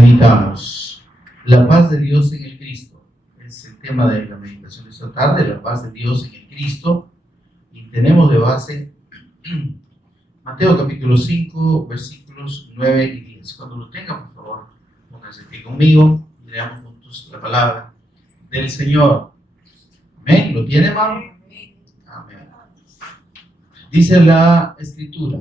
Meditamos. La paz de Dios en el Cristo. Es el tema de la meditación de esta tarde, la paz de Dios en el Cristo. Y tenemos de base Mateo capítulo 5, versículos 9 y 10. Cuando lo tengan, por favor, pónganse aquí conmigo y leamos juntos la palabra del Señor. Amén. ¿Lo tiene, hermano? Amén. Dice la Escritura: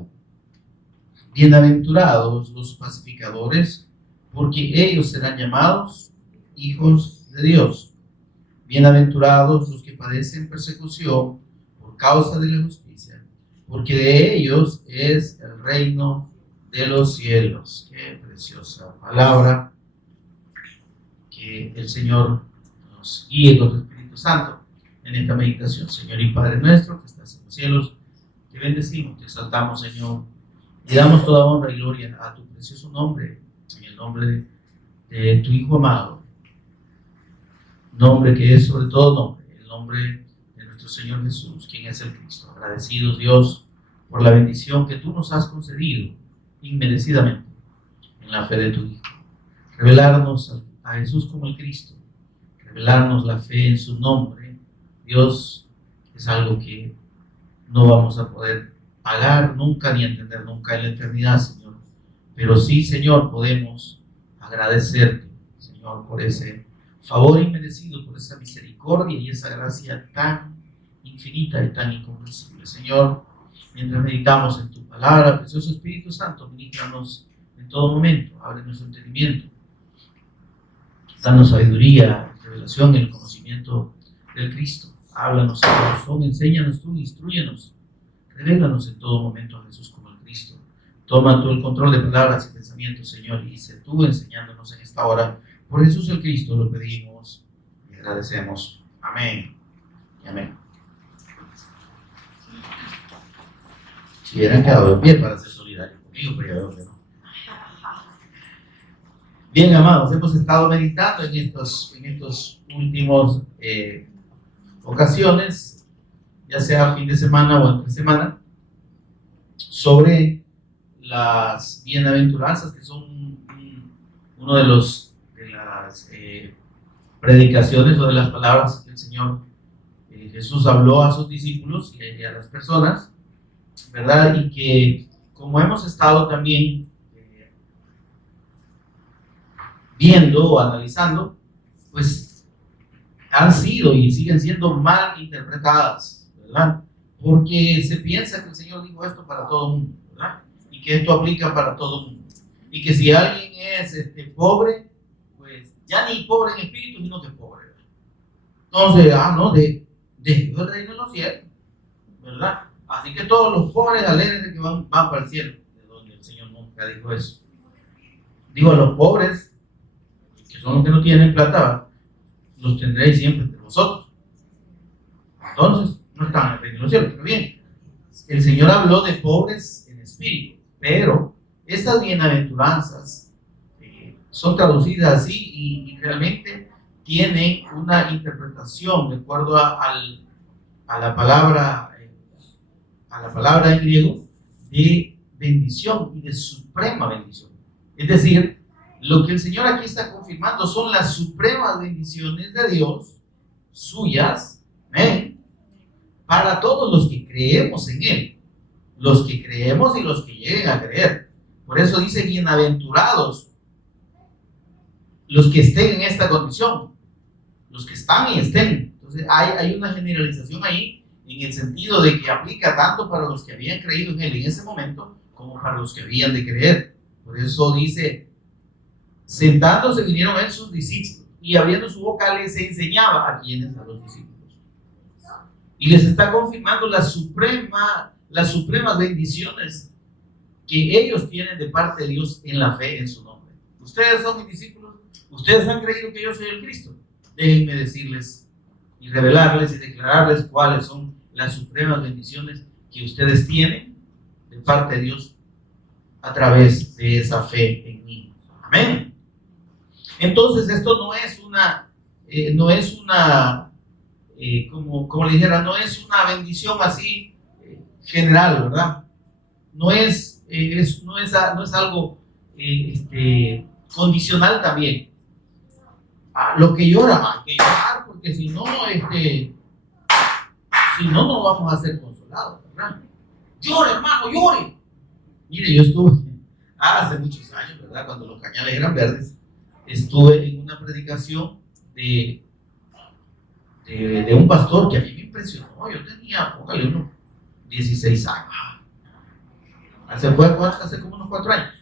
bienaventurados los pacificadores, porque ellos serán llamados hijos de Dios. Bienaventurados los que padecen persecución por causa de la justicia, porque de ellos es el reino de los cielos. Qué preciosa palabra. Que el Señor nos guíe con su Espíritu Santo en esta meditación. Señor y Padre nuestro que estás en los cielos, te bendecimos, te exaltamos, Señor, y damos toda honra y gloria a tu precioso nombre, en el nombre de tu Hijo amado, nombre que es sobre todo nombre, el nombre de nuestro Señor Jesús, quien es el Cristo. Agradecidos, Dios, por la bendición que tú nos has concedido inmerecidamente en la fe de tu Hijo. Revelarnos a Jesús como el Cristo, revelarnos la fe en su nombre, Dios, es algo que no vamos a poder pagar nunca ni entender nunca en la eternidad, Señor. Pero sí, Señor, podemos agradecerte, Señor, por ese favor inmerecido, por esa misericordia y esa gracia tan infinita y tan incomprensible. Señor, mientras meditamos en tu palabra, precioso Espíritu Santo, ministranos en todo momento, abre nuestro entendimiento, danos sabiduría, revelación en el conocimiento del Cristo. Háblanos en corazón, enséñanos tú, instrúyenos, revélanos en todo momento a Jesús como el Cristo. Toma tú el control de palabras y pensamientos, Señor, y sé tú enseñándonos en esta hora. Por Jesús el Cristo lo pedimos y agradecemos. Amén y amén. Si hubieran quedado de pie para ser solidarios conmigo, pero ya veo que no. Bien, amados, hemos estado meditando en estos últimos ocasiones, ya sea fin de semana o entre semana, sobre las bienaventuranzas, que son uno de las predicaciones o de las palabras que el Señor Jesús habló a sus discípulos y a las personas, ¿verdad? Y que, como hemos estado también viendo o analizando, pues han sido y siguen siendo mal interpretadas, ¿verdad? Porque se piensa que el Señor dijo esto para todo el mundo, ¿verdad? Y que esto aplica para todo el mundo. Y que si alguien es pobre, pues ya ni pobre en espíritu, sino que pobre, ¿verdad? Entonces, no, de Dios el reino de los cielos, ¿verdad? Así que todos los pobres alegres de que van para el cielo, de donde el Señor nunca dijo eso. Digo, a los pobres, que son los que no tienen plata, los tendréis siempre entre vosotros. Entonces, no están en el reino de los cielos. Pero bien, el Señor habló de pobres en espíritu, pero estas bienaventuranzas son traducidas así y realmente tienen una interpretación de acuerdo a la palabra en griego de bendición y de suprema bendición. Es decir, lo que el Señor aquí está confirmando son las supremas bendiciones de Dios, suyas, amén, para todos los que creemos en Él, los que creemos y los que lleguen a creer. Por eso dice bienaventurados los que estén en esta condición, los que están y estén. Entonces hay una generalización ahí en el sentido de que aplica tanto para los que habían creído en Él en ese momento como para los que habían de creer. Por eso dice: sentándose vinieron a él sus discípulos y abriendo su boca les enseñaba a quienes, a los discípulos. Y les está confirmando las supremas bendiciones que ellos tienen de parte de Dios en la fe en su nombre. Ustedes son mis discípulos, ustedes han creído que yo soy el Cristo. Déjenme decirles y revelarles y declararles cuáles son las supremas bendiciones que ustedes tienen de parte de Dios a través de esa fe en mí. Amén. Entonces esto no es una como le dijera, no es una bendición así general, ¿verdad? No es algo condicional también. Lo que llora, hay que llorar, porque si no, no vamos a ser consolados, ¿verdad? Llore, hermano, llore. Mire, yo estuve hace muchos años, ¿verdad? Cuando los cañales eran verdes, estuve en una predicación de un pastor que a mí me impresionó. Yo tenía, póngale, unos 16 años. Hace como unos 4 años.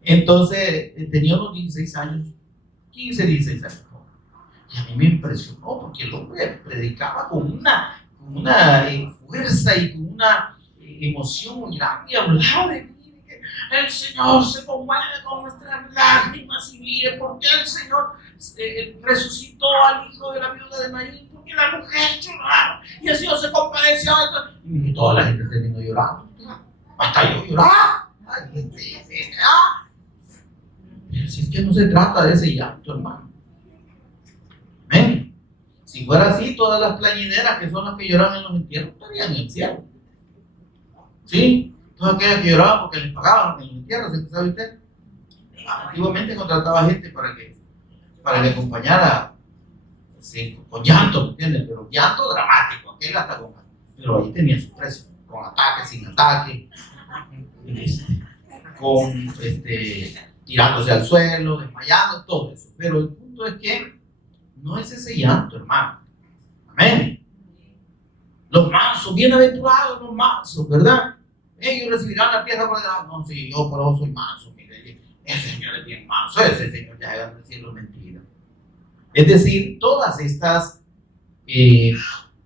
Entonces, tenía unos 16 años, 15, 16 años. Y a mí me impresionó porque el hombre predicaba con una fuerza y con una emoción muy grande. Y hablaba de mí, que el Señor se conmueve con nuestras lágrimas y mire porque el Señor resucitó al hijo de la viuda de Naín, porque la mujer lloraba y el Señor se compadeció. Y toda la gente terminó llorando. Hasta yo lloraba. Pero si es que no se trata de ese llanto, hermano. Amén. Si fuera así, todas las plañideras que son las que lloraban en los entierros estarían en el cielo. ¿Sí? Todas aquellas que lloraban porque les pagaban en los entierros, ¿sabe usted? Antiguamente contrataba gente para que acompañara con llanto, ¿me entiendes? Pero llanto dramático, aquel hasta con. Pero ahí tenía su precio, con ataque, sin ataque, con tirándose al suelo, desmayando, todo eso. Pero el punto es que no es ese llanto, hermano. Amén. Los mansos, bienaventurados los mansos, ¿verdad? Ellos recibirán la tierra por delante. No, sí, yo pero soy manso, mire, ese señor es bien manso, ese señor ya llega a decirlo mentira. Es decir, todas estas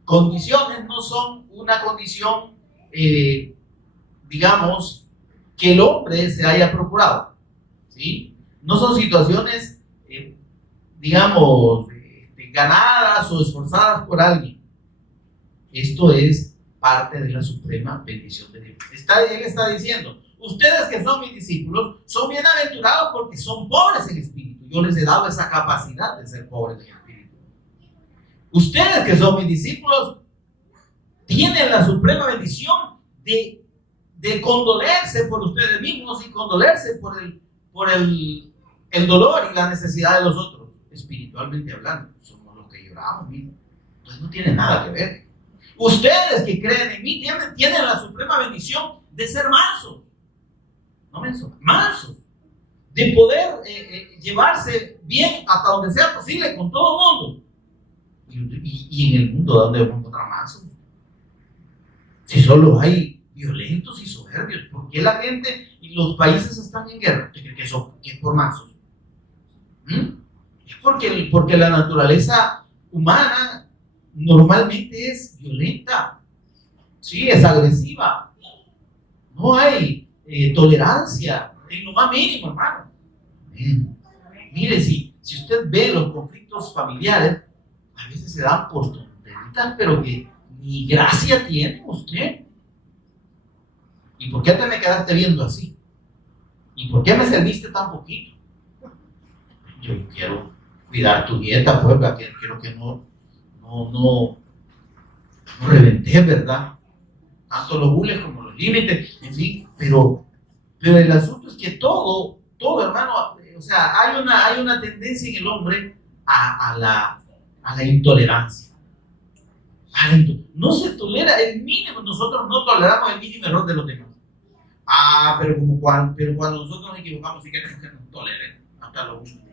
condiciones no son una condición, digamos, que el hombre se haya procurado, ¿sí? No son situaciones, digamos, ganadas o esforzadas por alguien. Esto es parte de la suprema bendición de Dios. Él está diciendo, ustedes que son mis discípulos, son bienaventurados porque son pobres en espíritu. Yo les he dado esa capacidad de ser pobres en espíritu. Ustedes que son mis discípulos, tienen la suprema bendición de condolerse por ustedes mismos y condolerse por el dolor y la necesidad de los otros, espiritualmente hablando. Somos los que lloramos, mismos. Entonces no tiene nada que ver. Ustedes que creen en mí tienen la suprema bendición de ser mansos. No mansos. De poder llevarse bien hasta donde sea posible con todo el mundo. Y en el mundo, ¿dónde vamos a encontrar mansos? Si solo hay violentos y soberbios, ¿por qué la gente y los países están en guerra? ¿Usted cree que es por mansos? Es porque la naturaleza humana normalmente es violenta, sí, es agresiva. No hay tolerancia en lo más mínimo, hermano. Mire, si usted ve los conflictos familiares, a veces se dan por tonteritas, pero que ni gracia tiene usted. ¿Y por qué te me quedaste viendo así? ¿Y por qué me serviste tan poquito? Yo quiero cuidar tu dieta, pues, quiero que no reventé, ¿verdad? Tanto los bules como los límites, en fin, pero el asunto es que todo, hermano, o sea, hay una tendencia en el hombre a la intolerancia. No se tolera el mínimo, nosotros no toleramos el mínimo error de los demás. Pero cuando nosotros nos equivocamos, sí queremos que nos toleren hasta lo último.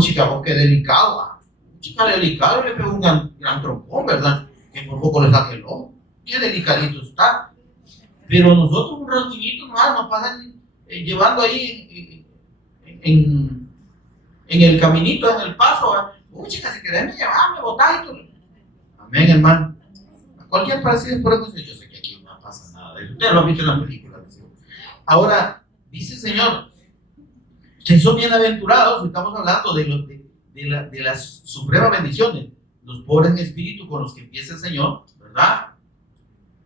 Chica, vos qué delicado. Chica delicado, le pegó un gran trompón, ¿verdad? Que por poco le saque el ojo. Qué delicadito está. Pero nosotros un rasguñito nos pasan llevando ahí en el caminito, en el paso. Chica, si querés me llevar, me botás y todo. Amén, hermano. Cualquier parecido es por eso. Yo sé que aquí no pasa nada. Ustedes lo han visto en las películas. Ahora, dice el Señor, ustedes son bienaventurados. Estamos hablando de las supremas bendiciones, los pobres en espíritu con los que empieza el Señor, ¿verdad?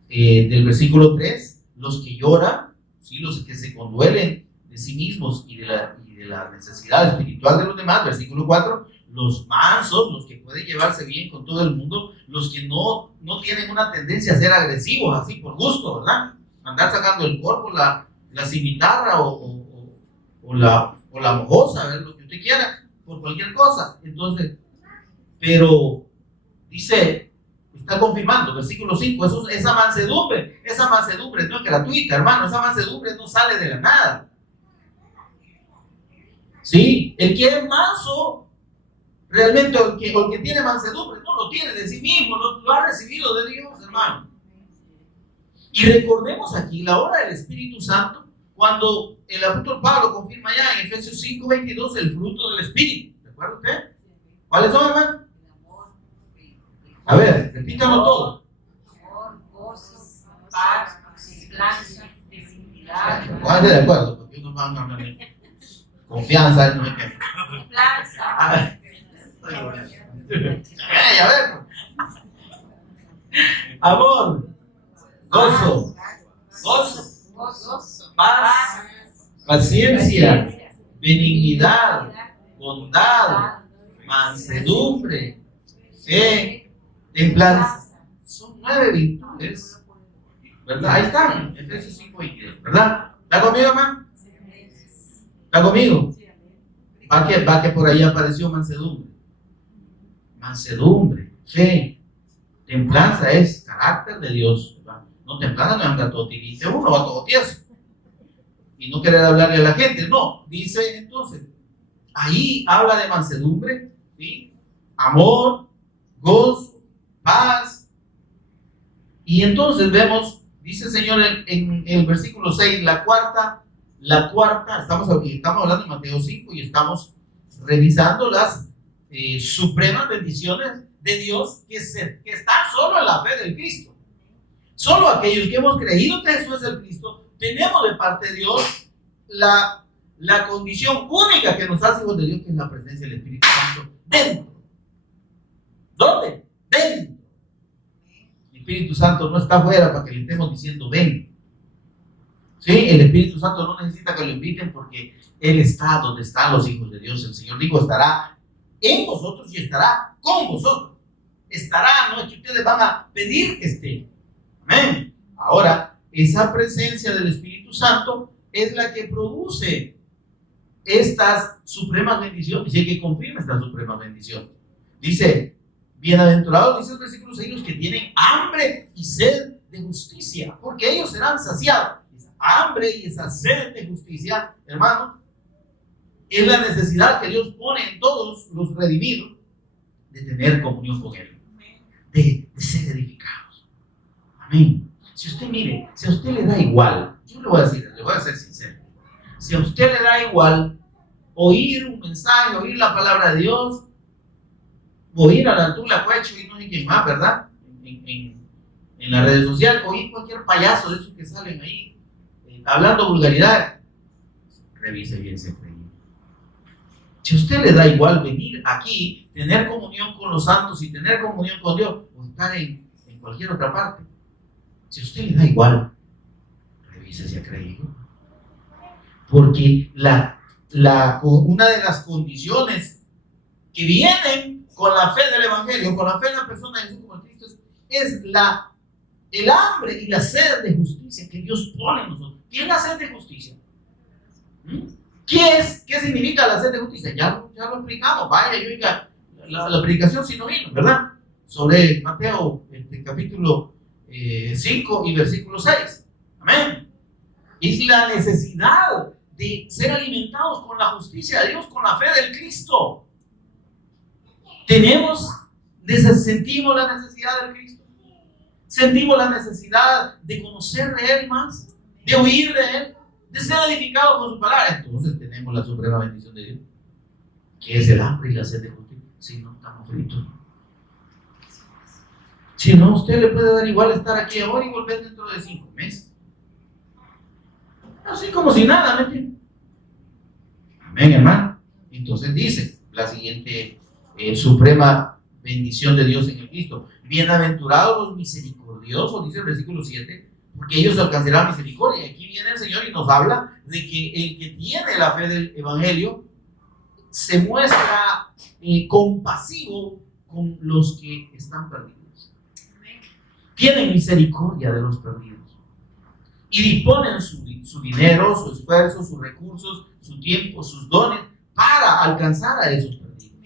Del versículo 3, los que lloran, ¿sí? Los que se conduelen de sí mismos y de la necesidad espiritual de los demás, versículo 4, los mansos, los que pueden llevarse bien con todo el mundo, los que no tienen una tendencia a ser agresivos así por gusto, ¿verdad? Andar sacando el cuerpo, la cimitarra o por la mojosa, ver lo que usted quiera, por cualquier cosa. Entonces, pero dice, está confirmando, versículo 5, esa mansedumbre no es gratuita, hermano, esa mansedumbre no sale de la nada. Sí, el que es manso, realmente el que tiene mansedumbre, no lo tiene de sí mismo, lo ha recibido de Dios, hermano. Y recordemos aquí la obra del Espíritu Santo, cuando el apóstol Pablo confirma ya en Efesios 5:22 el fruto del Espíritu. ¿Recuerda usted? ¿Cuáles son, hermano? A ver, repítalo todo. Amor, gozo, paz, templanza, benignidad. Pónganse de acuerdo, porque uno va a hablar de confianza, no es que. A ver. A ver. Amor, gozo, paz, paciencia, benignidad, bondad, mansedumbre, fe, templanza. Son 9 virtudes, ¿verdad? Ahí están, Efesios 5:22, ¿verdad? ¿Está conmigo, hermano? ¿Está conmigo? Va que por ahí apareció mansedumbre. Mansedumbre, fe, templanza es carácter de Dios, ¿verdad? No, templanza no es andar todo tirite uno, va todo tieso. Y no querer hablarle a la gente, no. Dice entonces, ahí habla de mansedumbre, ¿sí? Amor, gozo, paz. Y entonces vemos, dice el Señor en el versículo 6, la cuarta, estamos hablando de Mateo 5 y estamos revisando las supremas bendiciones de Dios que están solo en la fe del Cristo. Solo aquellos que hemos creído que Jesús es el Cristo, tenemos de parte de Dios la condición única que nos hace hijos de Dios, que es la presencia del Espíritu Santo dentro. ¿Dónde? Dentro. El Espíritu Santo no está afuera para que le estemos diciendo ven. ¿Sí? El Espíritu Santo no necesita que lo inviten porque Él está donde están los hijos de Dios. El Señor dijo, estará en vosotros y estará con vosotros. Estará, no es que ustedes van a pedir que esté. Amén. Ahora, esa presencia del Espíritu Santo es la que produce estas supremas bendiciones y que confirma estas supremas bendiciones. Dice, bienaventurados, dice el versículo 6, los que tienen hambre y sed de justicia, porque ellos serán saciados. Esa hambre y esa sed de justicia, hermano, es la necesidad que Dios pone en todos los redimidos de tener comunión con Él, de ser edificados. Amén. Si usted mire, si a usted le da igual, yo le voy a ser sincero, si a usted le da igual oír un mensaje, oír la palabra de Dios, oír a la Tula Cuecho y no sé quién más, ¿verdad? En las redes sociales, oír cualquier payaso de esos que salen ahí hablando vulgaridad, revise bien ese creyente. Si a usted le da igual venir aquí, tener comunión con los santos y tener comunión con Dios, o estar en cualquier otra parte, si a usted le da igual, revise si ha creído. Porque una de las condiciones que vienen con la fe del Evangelio, con la fe en la persona de Jesús como Cristo, es el hambre y la sed de justicia que Dios pone en nosotros. ¿Qué es la sed de justicia? ¿Qué significa la sed de justicia? Ya lo explicamos. Vaya, yo diga, la predicación si no vino, ¿verdad? Sobre Mateo, capítulo 5 y versículo 6. Amén. Es la necesidad de ser alimentados con la justicia de Dios, con la fe del Cristo. Sentimos la necesidad del Cristo. Sentimos la necesidad de conocer de Él más, de oír de Él, de ser edificados con su palabra. Entonces tenemos la suprema bendición de Dios, que es el hambre y la sed de justicia. Si no, estamos fritos. Si no, usted le puede dar igual estar aquí ahora y volver dentro de 5 meses. Así como si nada, ¿me entiendes? Amén, hermano. Entonces dice la siguiente suprema bendición de Dios en el Cristo. Bienaventurados los misericordiosos, dice el versículo 7, porque ellos alcanzarán misericordia. Y aquí viene el Señor y nos habla de que el que tiene la fe del Evangelio se muestra compasivo con los que están perdidos. Tienen misericordia de los perdidos. y disponen su dinero, su esfuerzo, sus recursos, su tiempo, sus dones para alcanzar a esos perdidos.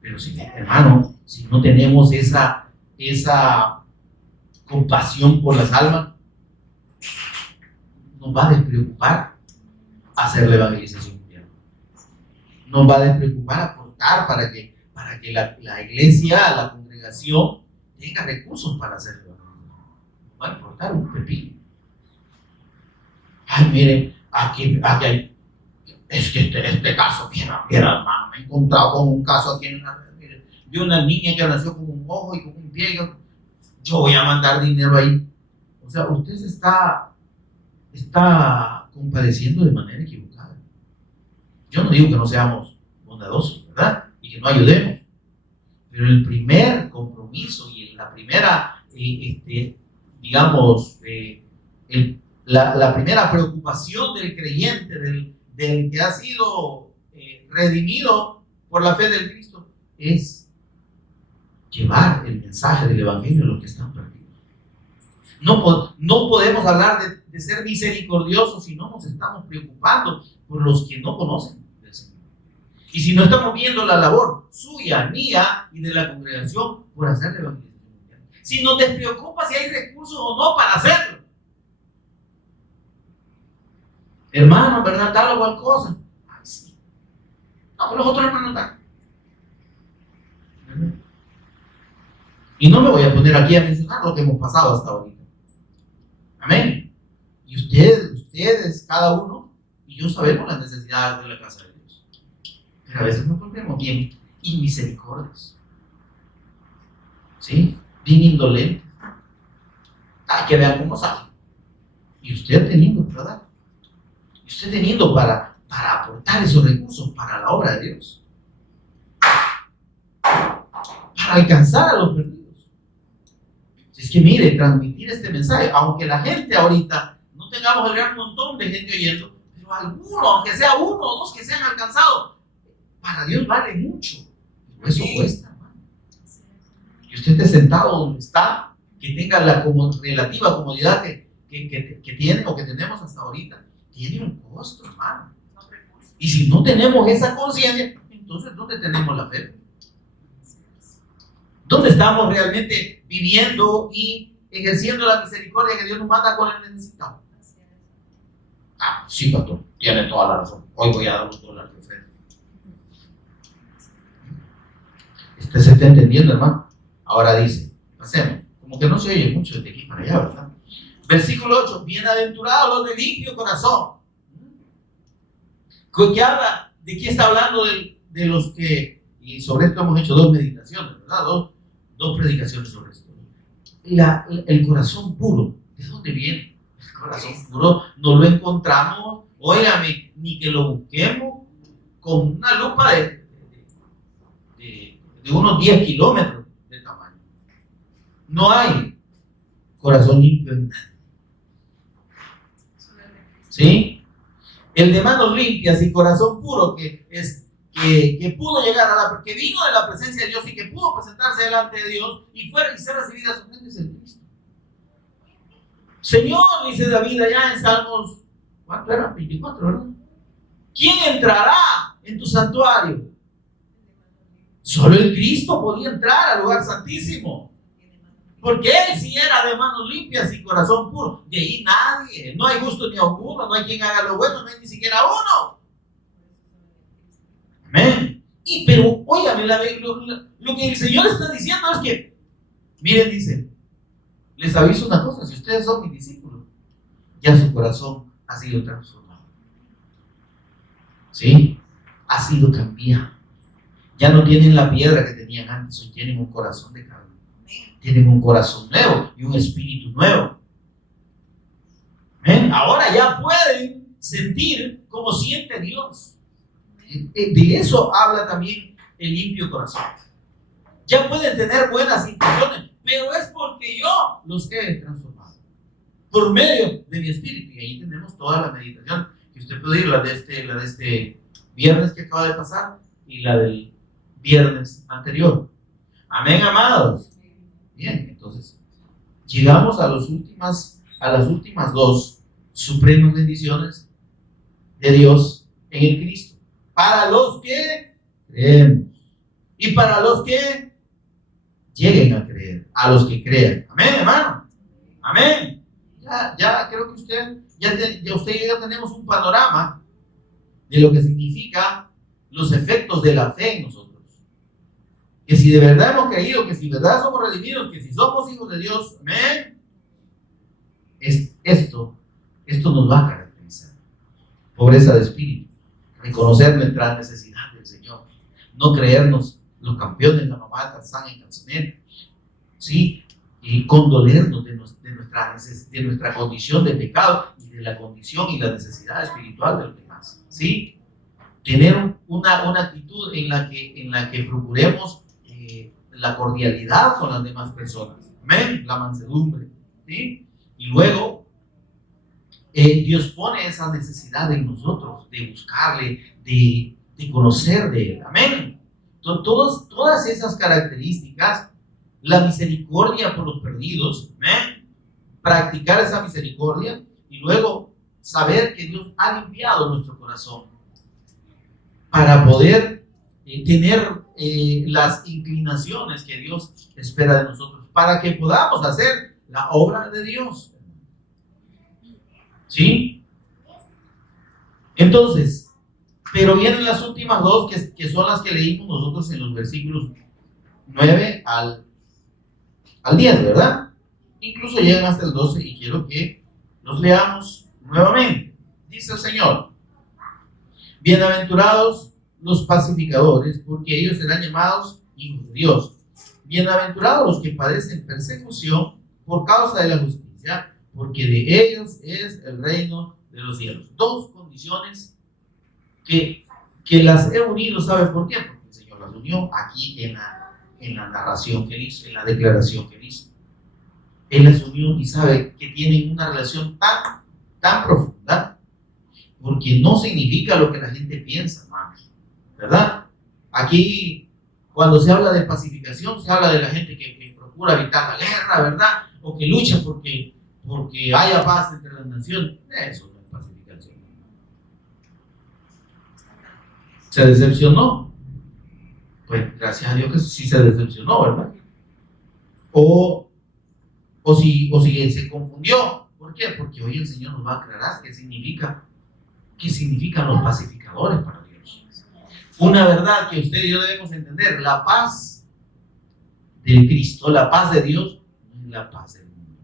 Pero si, hermano, si no tenemos esa compasión por las almas, nos va a despreocupar hacer la evangelización mundial. Nos va a despreocupar aportar para que la iglesia, la congregación, tenga recursos para hacerlo. Nos va a importar un pepino. Ay, miren, aquí hay. Es que este caso, mira, hermano, me he encontrado con un caso aquí de una niña que nació con un ojo y con un pie. Yo voy a mandar dinero ahí. O sea, usted se está compadeciendo de manera equivocada. Yo no digo que no seamos bondadosos, ¿verdad? Y que no ayudemos. Pero el primer compromiso y la primera, la primera preocupación del creyente, del que ha sido redimido por la fe del Cristo, es llevar el mensaje del Evangelio a los que están perdidos. No podemos hablar de ser misericordiosos si no nos estamos preocupando por los que no conocen del Señor. Y si no estamos viendo la labor suya, mía y de la congregación por hacer la evangelización mundial. Si nos despreocupa si hay recursos o no para hacerlo. Hermano, ¿verdad? Tal o cual cosa. Ay, sí. No, pero los otros hermanos están. Y no me voy a poner aquí a mencionar lo que hemos pasado hasta ahorita. Amén. Y ustedes, cada uno, y yo sabemos las necesidades de la casa de Dios. Pero a veces nos volvemos bien inmisericordios. ¿Sí? Bien indolentes. Hay que ver cómo sale. Y usted teniendo para dar. Y usted teniendo para aportar esos recursos para la obra de Dios. Para alcanzar a los perdidos. Es que mire, transmitir este mensaje, aunque la gente ahorita no tengamos el gran montón de gente oyendo, pero alguno, aunque sea uno o dos que sean alcanzados, para Dios vale mucho. Pero eso cuesta, hermano. Que usted esté sentado donde está, que tenga la relativa comodidad que tiene o que tenemos hasta ahorita, tiene un costo, hermano. Y si no tenemos esa conciencia, entonces ¿dónde tenemos la fe? ¿Dónde estamos realmente viviendo y ejerciendo la misericordia que Dios nos manda con el necesitado? Ah, sí, pastor, tiene toda la razón. Hoy voy a dar $1 de ofrenda. ¿Usted se está entendiendo, hermano? Ahora dice, pasemos. Como que no se oye mucho desde aquí para allá, ¿verdad? Versículo 8. Bienaventurados los de limpio corazón. ¿Qué habla? ¿De qué está hablando? De los que, y sobre esto hemos hecho 2 meditaciones, ¿verdad? Dos predicaciones sobre esto. El corazón puro, ¿de dónde viene? El corazón puro no lo encontramos, óigame, ni que lo busquemos con una lupa de unos 10 kilómetros de tamaño. No hay corazón limpio en nadie. ¿Sí? El de manos limpias y corazón puro, que pudo llegar que vino de la presencia de Dios y que pudo presentarse delante de Dios y ser recibida a su frente, es el Cristo. Señor, dice David allá en Salmos, ¿cuánto era? 24, ¿verdad? ¿Quién entrará en tu santuario? Solo el Cristo podía entrar al lugar santísimo, porque Él sí era de manos limpias y corazón puro. De ahí nadie, no hay justo ni a uno, no hay quien haga lo bueno, no hay ni siquiera uno. Amén. Pero, óigame, lo que el Señor está diciendo es que, miren, dice, les aviso una cosa, si ustedes son mis discípulos, ya su corazón ha sido transformado. ¿Sí? Ha sido cambiado. Ya no tienen la piedra que tenían antes, hoy tienen un corazón de carne. Tienen un corazón nuevo y un espíritu nuevo. ¿Ven? Ahora ya pueden sentir como siente Dios. De eso habla también el limpio corazón. Ya pueden tener buenas intenciones, pero es porque yo los he transformado por medio de mi espíritu. Y ahí tenemos toda la meditación que usted puede ir, la de este viernes que acaba de pasar y la del viernes anterior. Amén, amados. Bien, entonces llegamos a las últimas a las últimas dos supremas bendiciones de Dios en el Cristo. Para los que creemos y para los que lleguen a creer, a los que crean. Amén, hermano. Amén. Ya creo que usted y yo tenemos un panorama de lo que significa los efectos de la fe en nosotros. Que si de verdad hemos creído, que si de verdad somos redimidos, que si somos hijos de Dios, amén, esto nos va a caracterizar. Pobreza de espíritu, reconocer nuestra necesidad del Señor, no creernos los campeones, la mamá de Tarzán en cancionero, ¿sí? Y condolernos de nuestra condición de pecado y de la condición y la necesidad espiritual de los demás, ¿sí? Tener una actitud en la que procuremos la cordialidad con las demás personas, amén, la mansedumbre, ¿sí? Y luego Dios pone esa necesidad en nosotros de buscarle, de conocer de Él, amén. Todas esas características, la misericordia por los perdidos, amén, practicar esa misericordia y luego saber que Dios ha limpiado nuestro corazón para poder tener las inclinaciones que Dios espera de nosotros, para que podamos hacer la obra de Dios. ¿Sí? Entonces, pero vienen las últimas dos que son las que leímos nosotros en los versículos 9 al 10, ¿verdad? Incluso llegan hasta el 12 y quiero que los leamos nuevamente. Dice el Señor: bienaventurados los pacificadores, porque ellos serán llamados hijos de Dios. Bienaventurados los que padecen persecución por causa de la justicia, porque de ellos es el reino de los cielos. Dos condiciones que las he unido. ¿Sabe por qué? Porque el Señor las unió aquí en la narración que Él hizo, en la declaración que Él hizo. Él las unió y sabe que tienen una relación tan profunda, porque no significa lo que la gente piensa, hermanos, ¿verdad? Aquí, cuando se habla de pacificación, se habla de la gente que procura evitar la guerra, ¿verdad? O que lucha porque haya paz entre las naciones. Eso no es pacificación. ¿Se decepcionó? Pues gracias a Dios que sí se decepcionó, ¿verdad? O si se confundió. ¿Por qué? Porque hoy el Señor nos va a aclarar qué significan los pacificadores para Dios. Una verdad que usted y yo debemos entender: la paz del Cristo, la paz de Dios, no es la paz del mundo.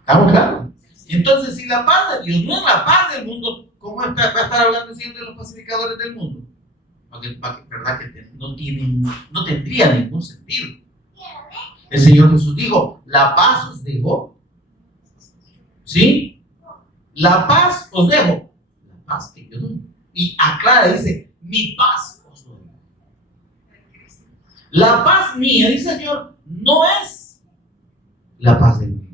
¿Estamos claros? Entonces, si la paz de Dios no es la paz del mundo, ¿cómo va a estar hablando siempre de los pacificadores del mundo? ¿Verdad que no tendría ningún sentido? El Señor Jesús dijo: la paz os dejo, ¿sí? La paz os dejo, la paz que yo doy. Y aclara, dice: mi paz os doy. La paz mía, dice el Señor, no es la paz del mundo.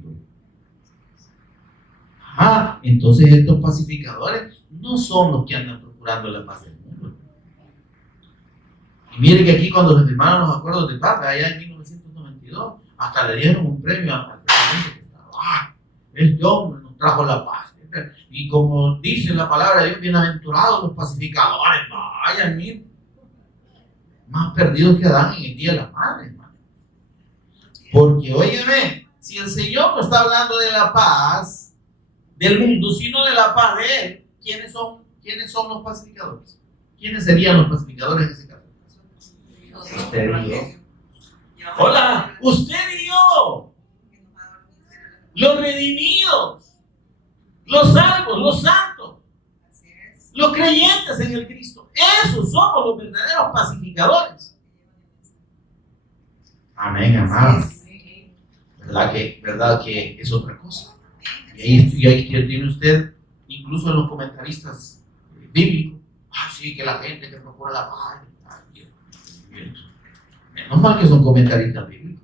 Entonces estos pacificadores no son los que andan procurando la paz del mundo. Y mire que aquí, cuando se firmaron los acuerdos de paz, allá en 1992, hasta le dieron un premio al presidente que estaba: este hombre nos trajo la paz. Y como dice la palabra de Dios, bienaventurados los pacificadores. Vaya, miren, más perdidos que Adán en el día de la madre, hermano. Porque, óyeme, si el Señor no está hablando de la paz del mundo, sino de la paz de Él, ¿quiénes son los pacificadores? ¿Quiénes serían los pacificadores en ese caso? Usted y yo. Hola, usted y yo. Los redimidos, los salvos, los santos, los creyentes en el Cristo. Esos somos los verdaderos pacificadores. Amén, amados. ¿Verdad que es otra cosa? Y ahí tiene usted, incluso en los comentaristas bíblicos: sí, que la gente que procura la paz. Menos mal que son comentaristas bíblicos.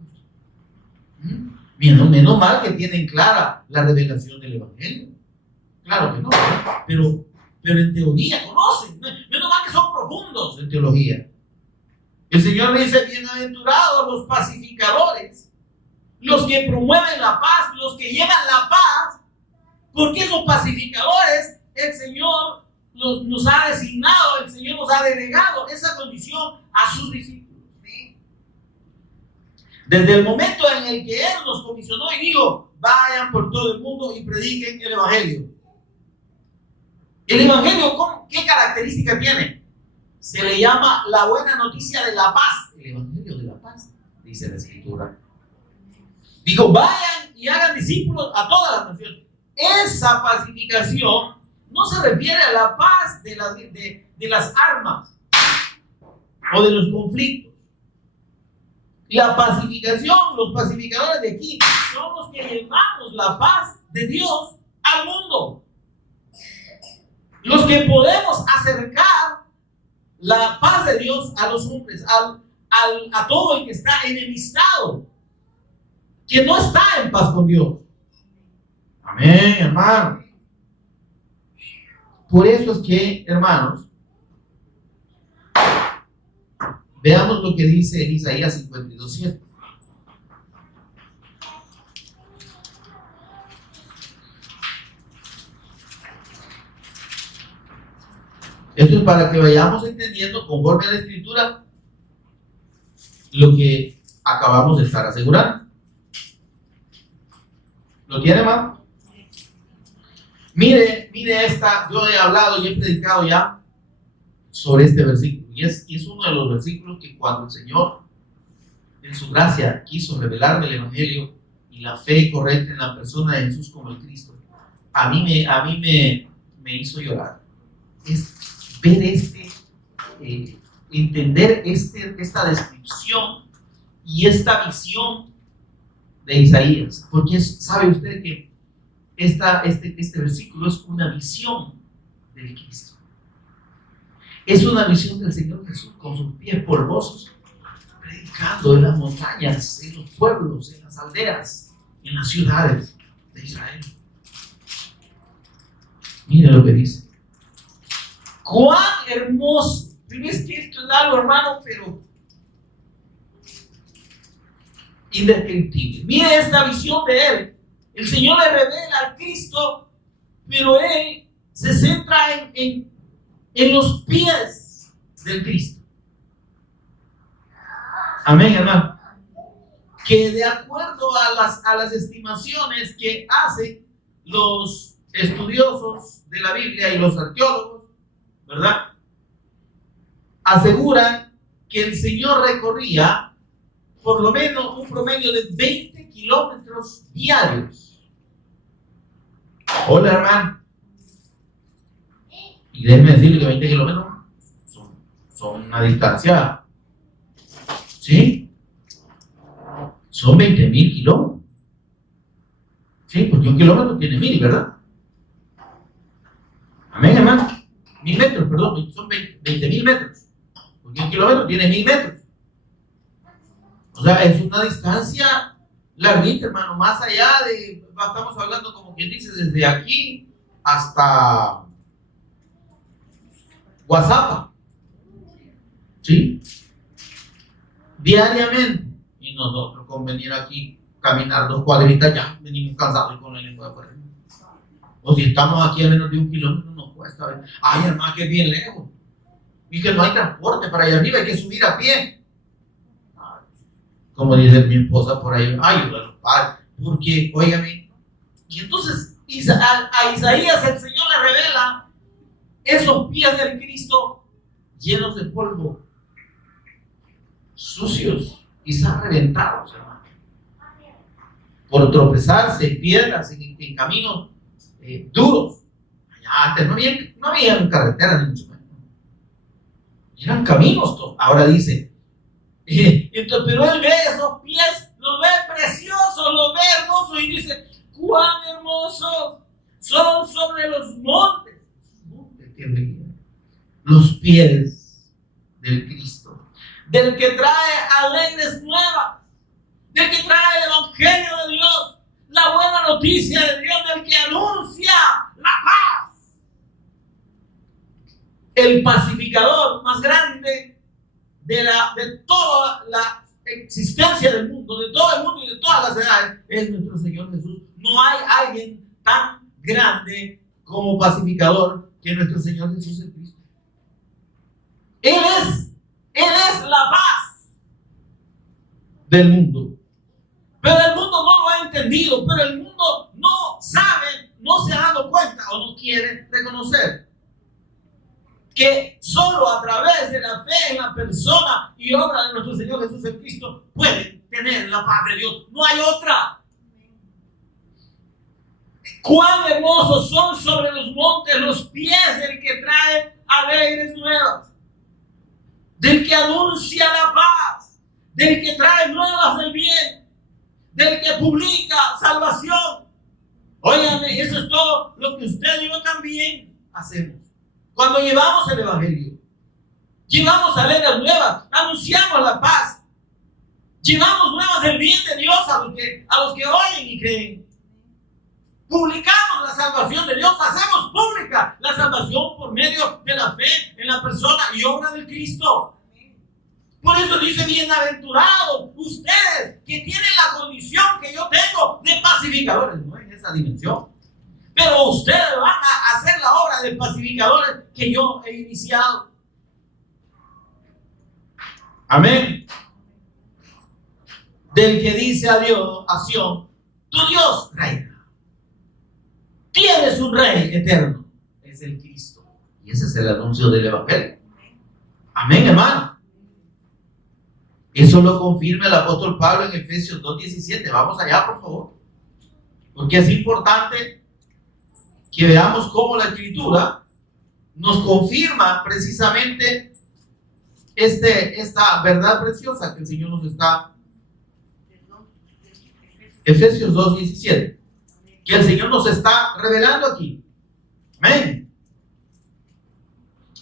Menos mal que tienen clara la revelación del Evangelio. Claro que no, pero en teoría conocen. Menos mal que son profundos en teología. El Señor dice: bienaventurados los pacificadores, los que promueven la paz, los que llevan la paz, porque esos pacificadores el Señor nos ha designado, el Señor nos ha delegado esa condición a sus discípulos. Desde el momento en el que Él nos comisionó y dijo, vayan por todo el mundo y prediquen el Evangelio. El Evangelio, ¿qué característica tiene? Se le llama la buena noticia de la paz. El Evangelio de la paz, dice la Escritura. Dijo, vayan y hagan discípulos a todas las naciones. Esa pacificación no se refiere a la paz de las armas o de los conflictos. La pacificación, los pacificadores de aquí, son los que llevamos la paz de Dios al mundo. Los que podemos acercar la paz de Dios a los hombres, a todo el que está enemistado, que no está en paz con Dios. Amén, hermano. Por eso es que, hermanos, veamos lo que dice Isaías 52:7. Esto es para que vayamos entendiendo conforme a la Escritura lo que acabamos de estar asegurando. ¿Lo tiene, hermano? Mire esta, yo he hablado y he predicado ya sobre este versículo. Y es uno de los versículos que cuando el Señor, en su gracia, quiso revelarme el Evangelio y la fe correcta en la persona de Jesús como el Cristo, a mí me hizo llorar. Es ver entender esta descripción y esta visión de Isaías. Porque sabe usted que este versículo es una visión del Cristo. Es una visión del Señor Jesús con sus pies polvosos, predicando en las montañas, en los pueblos, en las aldeas, en las ciudades de Israel. Mire lo que dice. ¡Cuán hermoso! Pero es que esto es algo, hermano, pero indescriptible. Mire esta visión de Él. El Señor le revela al Cristo, pero Él se centra en los pies del Cristo. Amén, hermano. Que de acuerdo a las estimaciones que hacen los estudiosos de la Biblia y los arqueólogos, ¿verdad? Aseguran que el Señor recorría por lo menos un promedio de 20 kilómetros diarios. Hola, hermano. Y déjenme decirle que 20 kilómetros son una distancia. ¿Sí? Son 20.000 kilómetros. ¿Sí? Porque un kilómetro tiene 1000, ¿verdad? Amén, hermano. 1000 metros, perdón, son 20.000 metros. Porque un kilómetro tiene 1000 metros. O sea, es una distancia larguita, hermano. Más allá estamos hablando, como quien dice, desde aquí hasta WhatsApp. ¿Sí? Diariamente. Y nosotros con venir aquí, caminar 2 cuadritas, ya venimos cansados y con la lengua de fuera. O si estamos aquí a menos de 1 kilómetro, nos cuesta ver. Ay, hermano, que es bien lejos. Y que no hay transporte para allá arriba, hay que subir a pie. Como dice mi esposa por ahí, ayuda a los padres. Porque, óigame, y entonces a Isaías el Señor le revela esos pies del Cristo llenos de polvo, sucios, quizás reventados, hermano, por tropezarse en piedras, en caminos duros. Allá antes no había carreteras ni mucho menos. Eran caminos. Ahora dice, entonces, pero él ve esos pies, los ve preciosos, los ve hermosos y dice, cuán hermosos son sobre los montes. Los pies del Cristo, del que trae alegres nuevas, del que trae el Evangelio de Dios, la buena noticia de Dios, del que anuncia la paz. El pacificador más grande de todo existencia del mundo, de todo el mundo y de todas las edades, es nuestro Señor Jesús. No hay alguien tan grande como pacificador que nuestro Señor Jesús el Cristo. Él es la paz del mundo. Pero el mundo no lo ha entendido, pero el mundo no sabe, no se ha dado cuenta o no quiere reconocer que solo a través de la fe en la persona y obra de nuestro Señor Jesús el Cristo pueden tener la paz de Dios. No hay otra. Cuán hermosos son sobre los montes los pies del que trae alegres nuevas, del que anuncia la paz, del que trae nuevas del bien, del que publica salvación. Óigame, eso es todo lo que usted y yo también hacemos. Cuando llevamos el Evangelio, llevamos alegres nuevas, anunciamos la paz, llevamos nuevas del bien de Dios a los que oyen y creen. Publicamos la salvación de Dios, hacemos pública la salvación por medio de la fe en la persona y obra del Cristo. Por eso dice: bienaventurados ustedes que tienen la condición que yo tengo de pacificadores, no en esa dimensión, pero ustedes van a hacer la obra de pacificadores que yo he iniciado. Amén. Del que dice a Dios, a Sión: tu Dios reina. Tienes un rey eterno, es el Cristo. Y ese es el anuncio del Evangelio. Amén, hermano. Eso lo confirma el apóstol Pablo en Efesios 2:17. Vamos allá, por favor. Porque es importante que veamos cómo la Escritura nos confirma precisamente esta verdad preciosa que el Señor nos está. Efesios 2:17. Que el Señor nos está revelando aquí. Amén.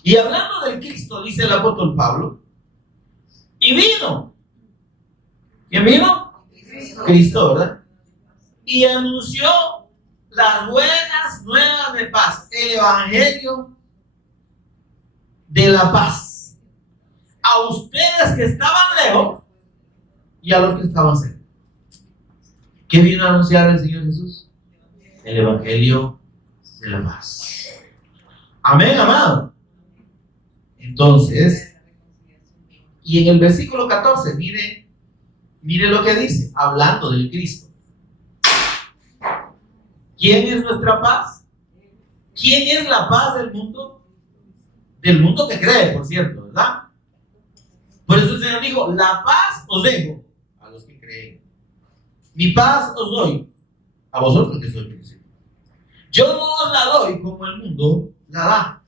Y hablando del Cristo, dice el apóstol Pablo, y vino. ¿Quién vino? Cristo, ¿verdad? Y anunció las buenas nuevas de paz, el Evangelio de la paz, a ustedes que estaban lejos y a los que estaban cerca. ¿Qué vino a anunciar el Señor Jesús? El Evangelio de la paz. Amén, amado. Entonces, y en el versículo 14, mire lo que dice, hablando del Cristo. ¿Quién es nuestra paz? ¿Quién es la paz del mundo? Del mundo que cree, por cierto, ¿verdad? Por eso el Señor dijo: la paz os dejo a los que creen. Mi paz os doy a vosotros que sois mis hijos. Yo no os la doy como el mundo la da.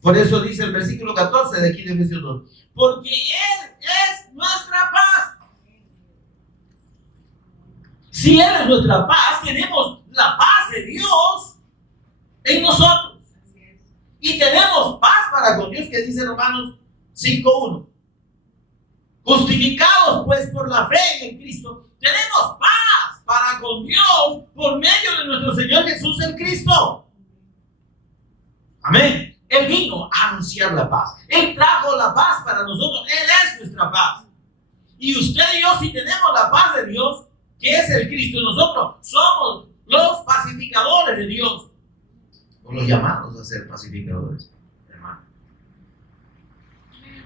Por eso dice el versículo 14 de aquí de Efesios 2. Porque Él es nuestra paz. Si Él es nuestra paz, tenemos la paz de Dios en nosotros. Y tenemos paz para con Dios, que dice Romanos 5:1. Justificados pues por la fe en Cristo, tenemos paz para con Dios por medio de nuestro Señor Jesús el Cristo. Amén. Él vino a anunciar la paz. Él trajo la paz para nosotros. Él es nuestra paz. Y usted y yo, si tenemos la paz de Dios, que es el Cristo, nosotros somos los pacificadores de Dios. O los llamados a ser pacificadores, hermano.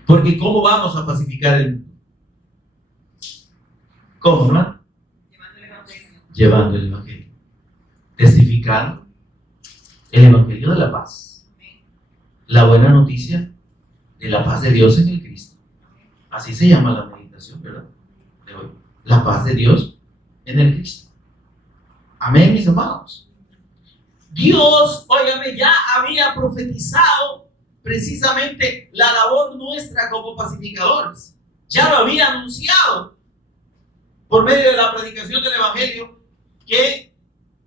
Porque ¿cómo vamos a pacificar el mundo? ¿Cómo, hermano? Llevando el Evangelio. Testificando el Evangelio de la paz. La buena noticia de la paz de Dios en el Cristo. Así se llama la meditación, ¿verdad? De hoy. La paz de Dios en el Cristo. Amén, mis amados. Dios, óigame, ya había profetizado precisamente la labor nuestra como pacificadores. Ya lo había anunciado por medio de la predicación del Evangelio que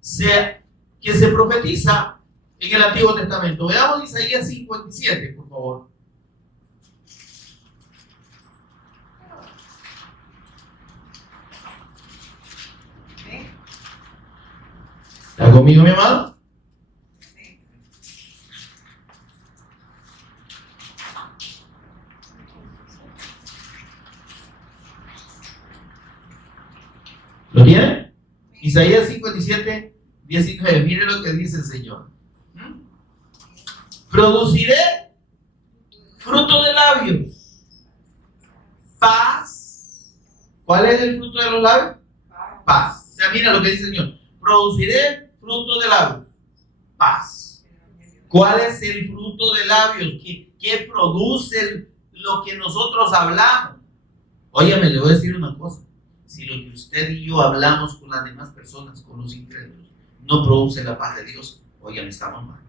se profetiza en el Antiguo Testamento. Veamos Isaías 57, por favor. ¿Está conmigo, mi amado? ¿Lo tiene? Isaías 57, 19. Mire lo que dice el Señor. Produciré fruto de labios, paz. ¿Cuál es el fruto de los labios? Paz. O sea, mira lo que dice el Señor. Produciré fruto de labios, paz. ¿Cuál es el fruto de labios? ¿Qué produce lo que nosotros hablamos? Óyeme, le voy a decir una cosa. Si lo que usted y yo hablamos con las demás personas, con los incrédulos, no produce la paz de Dios, óyeme, estamos mal.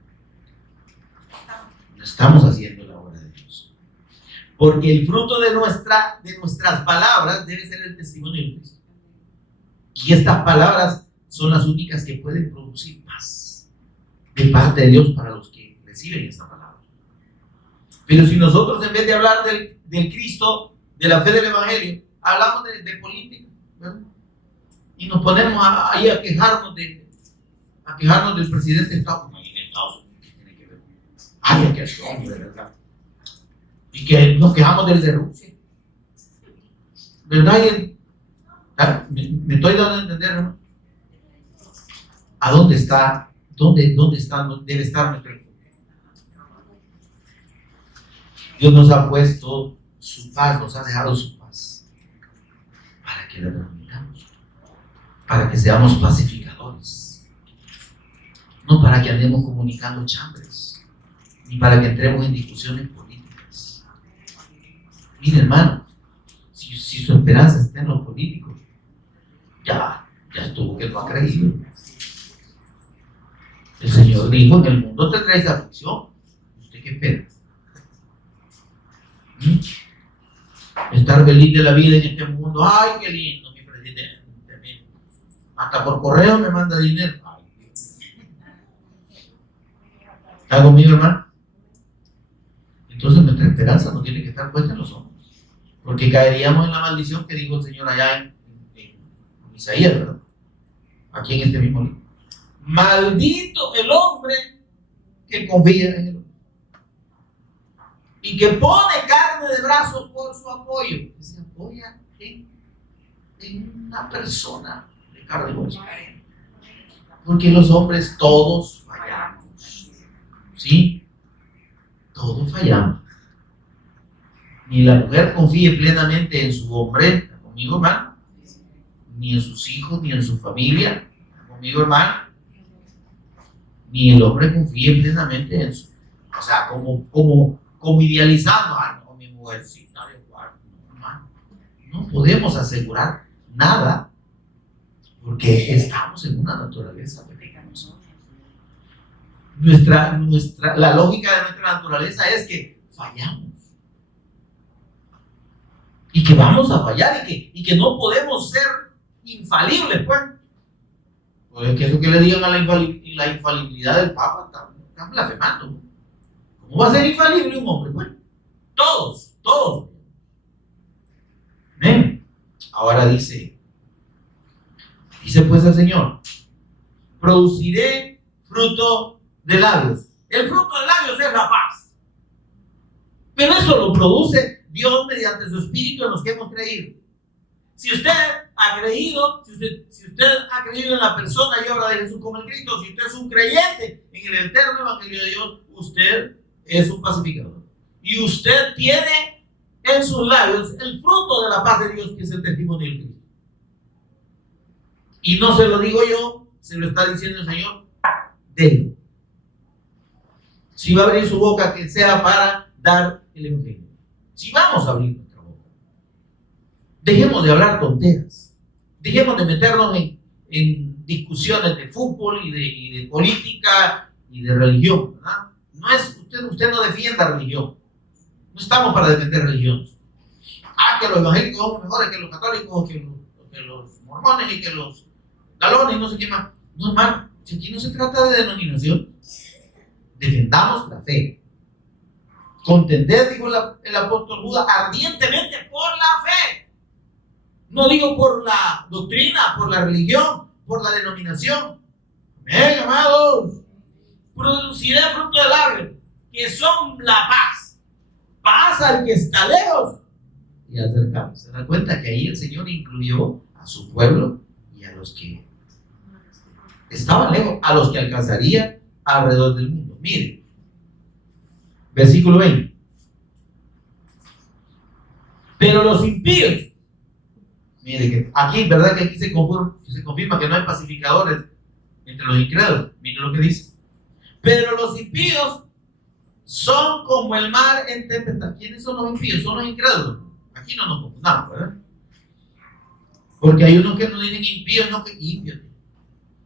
No estamos haciendo la obra de Dios. Porque el fruto de nuestras palabras debe ser el testimonio de Cristo. Y estas palabras son las únicas que pueden producir paz de parte de Dios para los que reciben esta palabra. Pero si nosotros, en vez de hablar del Cristo, de la fe del Evangelio, hablamos de política, ¿verdad? Y nos ponemos ahí a quejarnos del presidente de Estados Unidos. ¿Qué tiene que ver? Ay, aquel hombre, ¿verdad? Y que nos quejamos del de Rusia, ¿verdad? Me estoy dando a entender, ¿no? ¿A dónde está? ¿Dónde debe estar nuestro enfoque? Dios nos ha puesto su paz, nos ha dejado su paz para que la transmitamos, para que seamos pacificadores, no para que andemos comunicando chambres, ni para que entremos en discusiones políticas. Mire, hermano, si su esperanza está en los políticos, ya estuvo que no ha creído. El Señor dijo: en el mundo tendréis aflicción. ¿Usted qué espera? Estar feliz de la vida en este mundo. Ay, qué lindo mi presidente. Hasta por correo me manda dinero. Ay, ¿está conmigo, hermano? Entonces nuestra esperanza no tiene que estar puesta en los hombres, porque caeríamos en la maldición que dijo el Señor allá en Isaías, ¿verdad? Aquí en este mismo libro. Maldito el hombre que confía en el hombre y que pone carne de brazos por su apoyo, que se apoya en una persona de carne y hueso. Porque los hombres todos fallamos, ¿sí? Todos fallamos. Ni la mujer confíe plenamente en su hombre, ¿está conmigo, hermano? Ni en sus hijos, ni en su familia, ¿está conmigo, hermano? Ni el hombre confíe plenamente en su, o sea, como idealizando, no, mi mujercita de cuarto, no, hermano. No podemos asegurar nada porque estamos en una naturaleza pecaminosa. La lógica de nuestra naturaleza es que fallamos y que vamos a fallar y que no podemos ser infalibles, pues. Pues que eso que le digan a la infalibilidad del Papa están blasfemando. ¿Cómo va a ser infalible un hombre? Bueno, todos. ¿Ven? Ahora dice pues el Señor: produciré fruto de labios. El fruto de labios es la paz. Pero eso lo produce Dios mediante su Espíritu en los que hemos creído. Si usted ha creído, si usted ha creído en la persona y obra de Jesús como el Cristo, si usted es un creyente en el eterno Evangelio de Dios, usted es un pacificador. Y usted tiene en sus labios el fruto de la paz de Dios, que es el testimonio de Cristo. Y no se lo digo yo, se lo está diciendo el Señor. Délo. Si va a abrir su boca, que sea para dar el Evangelio. Si vamos a abrir nuestra boca, dejemos de hablar tonteras. Dejemos de meternos en discusiones de fútbol y de política y de religión, ¿verdad? No es, usted no defienda religión. No estamos para defender religión. Que los evangélicos son mejores que los católicos, que los mormones y que los galones y no sé qué más. No, hermano, si aquí no se trata de denominación. Defendamos la fe. Contended, dijo el apóstol Judas, ardientemente por la fe. No digo por la doctrina, por la religión, por la denominación. Amén, amados. Produciré fruto del árbol, que son la paz. Paz al que está lejos y acercamos. Se da cuenta que ahí el Señor incluyó a su pueblo y y a los que estaban lejos, a los que alcanzaría alrededor del mundo. Mire, versículo 20. Pero los impíos, mire que aquí, ¿verdad que aquí se confirma que no hay pacificadores entre los incrédulos? Mire lo que dice. Pero los impíos son como el mar en tempestad. ¿Quiénes son los impíos? Son los incrédulos. Aquí no nos confundamos, ¿verdad? Porque hay unos que no dicen impíos, no que impios.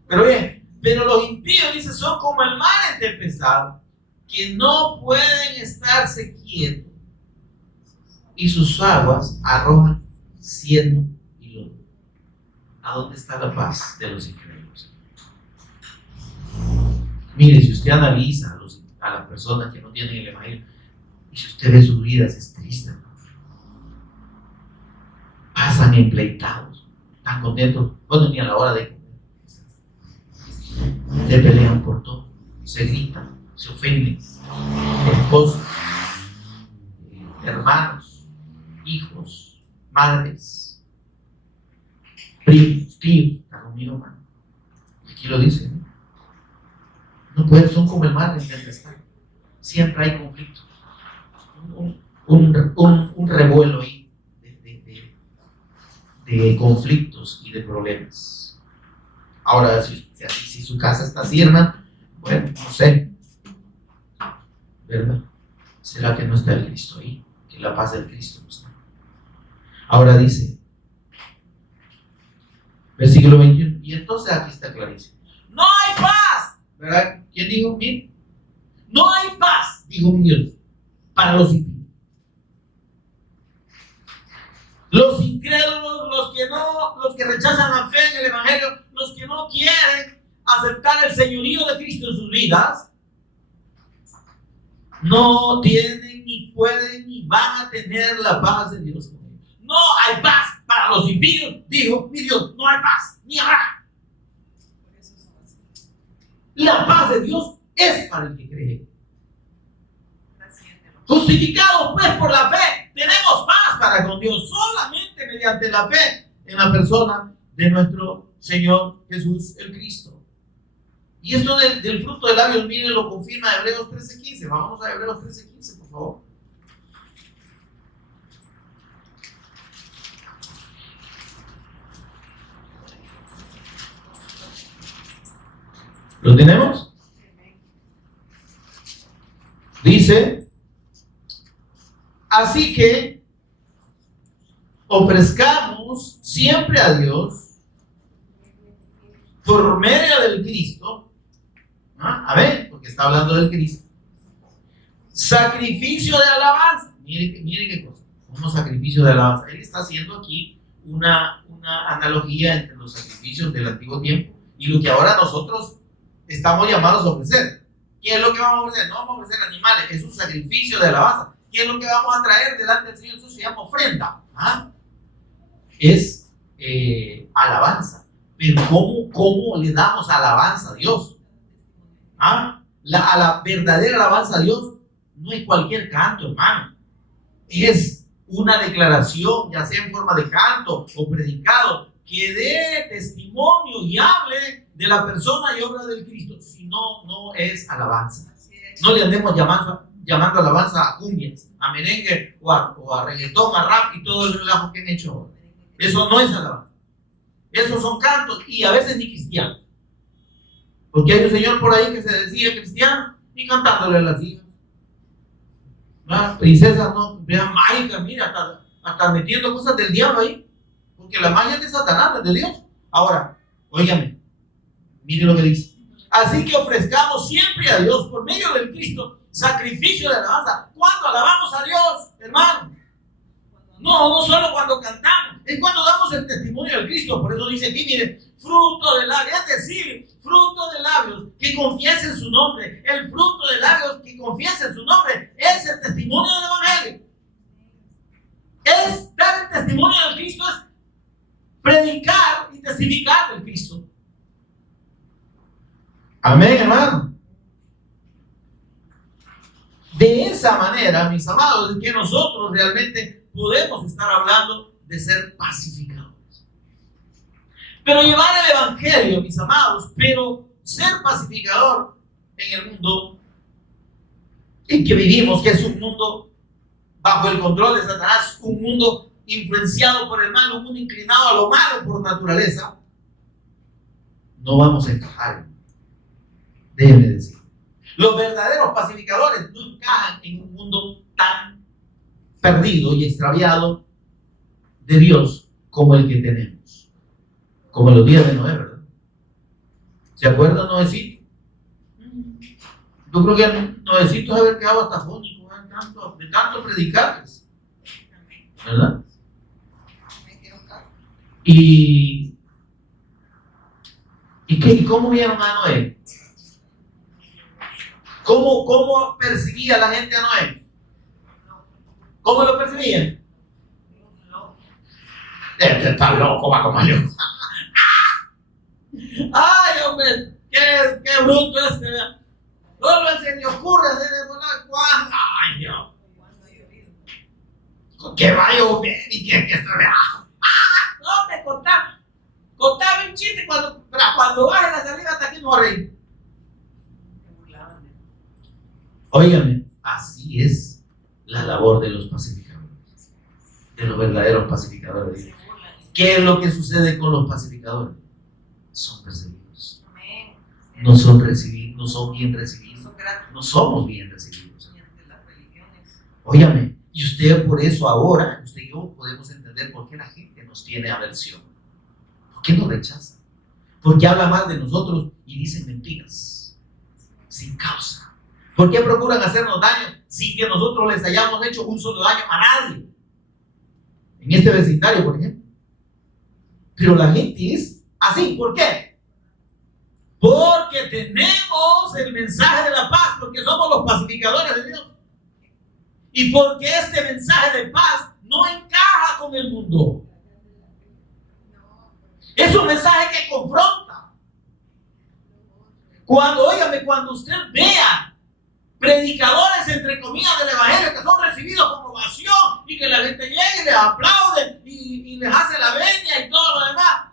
Pero bien, pero los impíos, dice, son como el mar en tempestad, que no pueden estarse quietos, y sus aguas arrojan cieno y lodo. ¿A dónde está la paz de los incrédulos? Mire, si usted analiza a las personas que no tienen el evangelio, y si usted ve sus vidas, es triste, ¿no? Pasan empleitados, tan contentos, bueno, ni a la hora de comer. Se pelean por todo, se gritan, se ofenden, esposos, hermanos, hijos, madres, primos, tíos, está conmigo, hermano. Aquí lo dice, ¿no? No pueden, son como el mar en tempestad. Siempre hay conflicto. Un revuelo ahí de conflictos y de problemas. Ahora, si su casa está así, hermano, bueno, no sé, ¿verdad? ¿Será que no está el Cristo ahí? Que la paz del Cristo no está. Ahora dice, versículo 21, y entonces aquí está clarísimo. No hay paz, ¿verdad? ¿Quién dijo? Mire, no hay paz, dijo mi Dios, para los impíos. Los incrédulos, los que rechazan la fe en el evangelio, los que no quieren aceptar el señorío de Cristo en sus vidas, no tienen, ni pueden, ni van a tener la paz de Dios con ellos. No hay paz para los impíos, dijo mi Dios, no hay paz, ni habrá. La paz de Dios es para el que cree. Justificados pues por la fe, tenemos paz para con Dios solamente mediante la fe en la persona de nuestro Señor Jesús el Cristo. Y esto del fruto de labios, miren, lo confirma Hebreos 13:15. Vamos a Hebreos 13:15, por favor. ¿Lo tenemos? Dice, así que ofrezcamos siempre a Dios por medio del Cristo. A ver, porque está hablando del Cristo. Sacrificio de alabanza. Mire qué cosa. Como sacrificio de alabanza. Él está haciendo aquí una analogía entre los sacrificios del antiguo tiempo y lo que ahora nosotros estamos llamados a ofrecer. ¿Qué es lo que vamos a ofrecer? No vamos a ofrecer animales, es un sacrificio de alabanza. ¿Qué es lo que vamos a traer delante del Señor? Eso se llama ofrenda. Es alabanza. Pero ¿cómo le damos alabanza a Dios? A la verdadera alabanza a Dios no es cualquier canto, hermano. Es una declaración, ya sea en forma de canto o predicado, que dé testimonio y hable de la persona y obra del Cristo. Si no, no es alabanza. No le andemos llamando alabanza a cumbias, a merengue o a reggaetón, a rap y todo el relajo que han hecho ahora. Eso no es alabanza. Esos son cantos y a veces ni cristianos. Porque hay un señor por ahí que se decía cristiano y cantándole a las hijas. Princesas no, vean mágicas, mira, hasta metiendo cosas del diablo ahí. Porque la magia es de Satanás, no es de Dios. Ahora, óigame, mire lo que dice. Así que ofrezcamos siempre a Dios por medio del Cristo sacrificio de alabanza. ¿Cuándo alabamos a Dios, hermano? No solo cuando cantamos, es cuando damos el testimonio del Cristo. Por eso dice aquí, mire, fruto de labios, es decir, fruto de labios que confiesen su nombre. El fruto de labios que confiesen su nombre es el testimonio del Evangelio. Es dar el testimonio del Cristo, es predicar y testificar del Cristo. Amén, hermano. De esa manera, mis amados, es que nosotros realmente podemos estar hablando de ser pacificadores. Pero llevar el evangelio, mis amados, pero ser pacificador en el mundo en que vivimos, que es un mundo bajo el control de Satanás, un mundo influenciado por el mal, un mundo inclinado a lo malo por naturaleza, no vamos a encajar. Déjeme decir, los verdaderos pacificadores no encajan en un mundo tan perdido y extraviado de Dios como el que tenemos, como los días de Noé, ¿verdad? ¿Se acuerdan Noecito? Yo creo que Noecito debe haber quedado hasta fónico de tanto predicarles, ¿verdad? ¿Y cómo vieron a Noé? ¿Cómo perseguía la gente a Noé? ¿Cómo lo perseguían? Este está loco, va como yo. Ay, hombre, qué bruto este. No se le ocurre hacer el volar cuando. Ay, Dios. Que va a llover y que se vea. No, me contaba un chiste cuando baje la salida hasta aquí no reí. Óigame, así es la labor de los pacificadores, de los verdaderos pacificadores. ¿Qué es lo que sucede con los pacificadores? Son perseguidos. No son recibidos, no son bien recibidos. No somos bien recibidos. Óigame, y usted por eso ahora, usted y yo podemos entender por qué la gente nos tiene aversión. ¿Por qué nos rechaza? Porque habla mal de nosotros y dicen mentiras sin causa. ¿Por qué procuran hacernos daño sin que nosotros les hayamos hecho un solo daño a nadie? En este vecindario, por ejemplo. Pero la gente es así. ¿Por qué? Porque tenemos el mensaje de la paz, porque somos los pacificadores de Dios. Y porque este mensaje de paz no encaja con el mundo. Es un mensaje que confronta. Cuando usted vea predicadores, entre comillas, del evangelio que son recibidos con ovación y que la gente llega y les aplaude y les hace la veña y todo lo demás,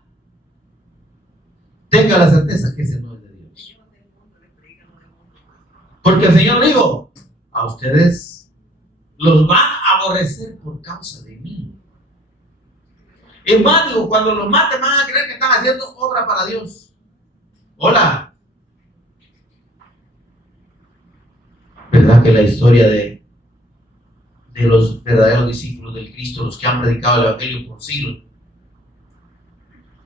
tenga la certeza que ese no es de Dios. Porque el Señor dijo, a ustedes los van a aborrecer por causa de mí. Es más, digo, cuando los maten van a creer que están haciendo obra para Dios. Hola. ¿Verdad que la historia de los verdaderos discípulos del Cristo, los que han predicado el evangelio por siglos,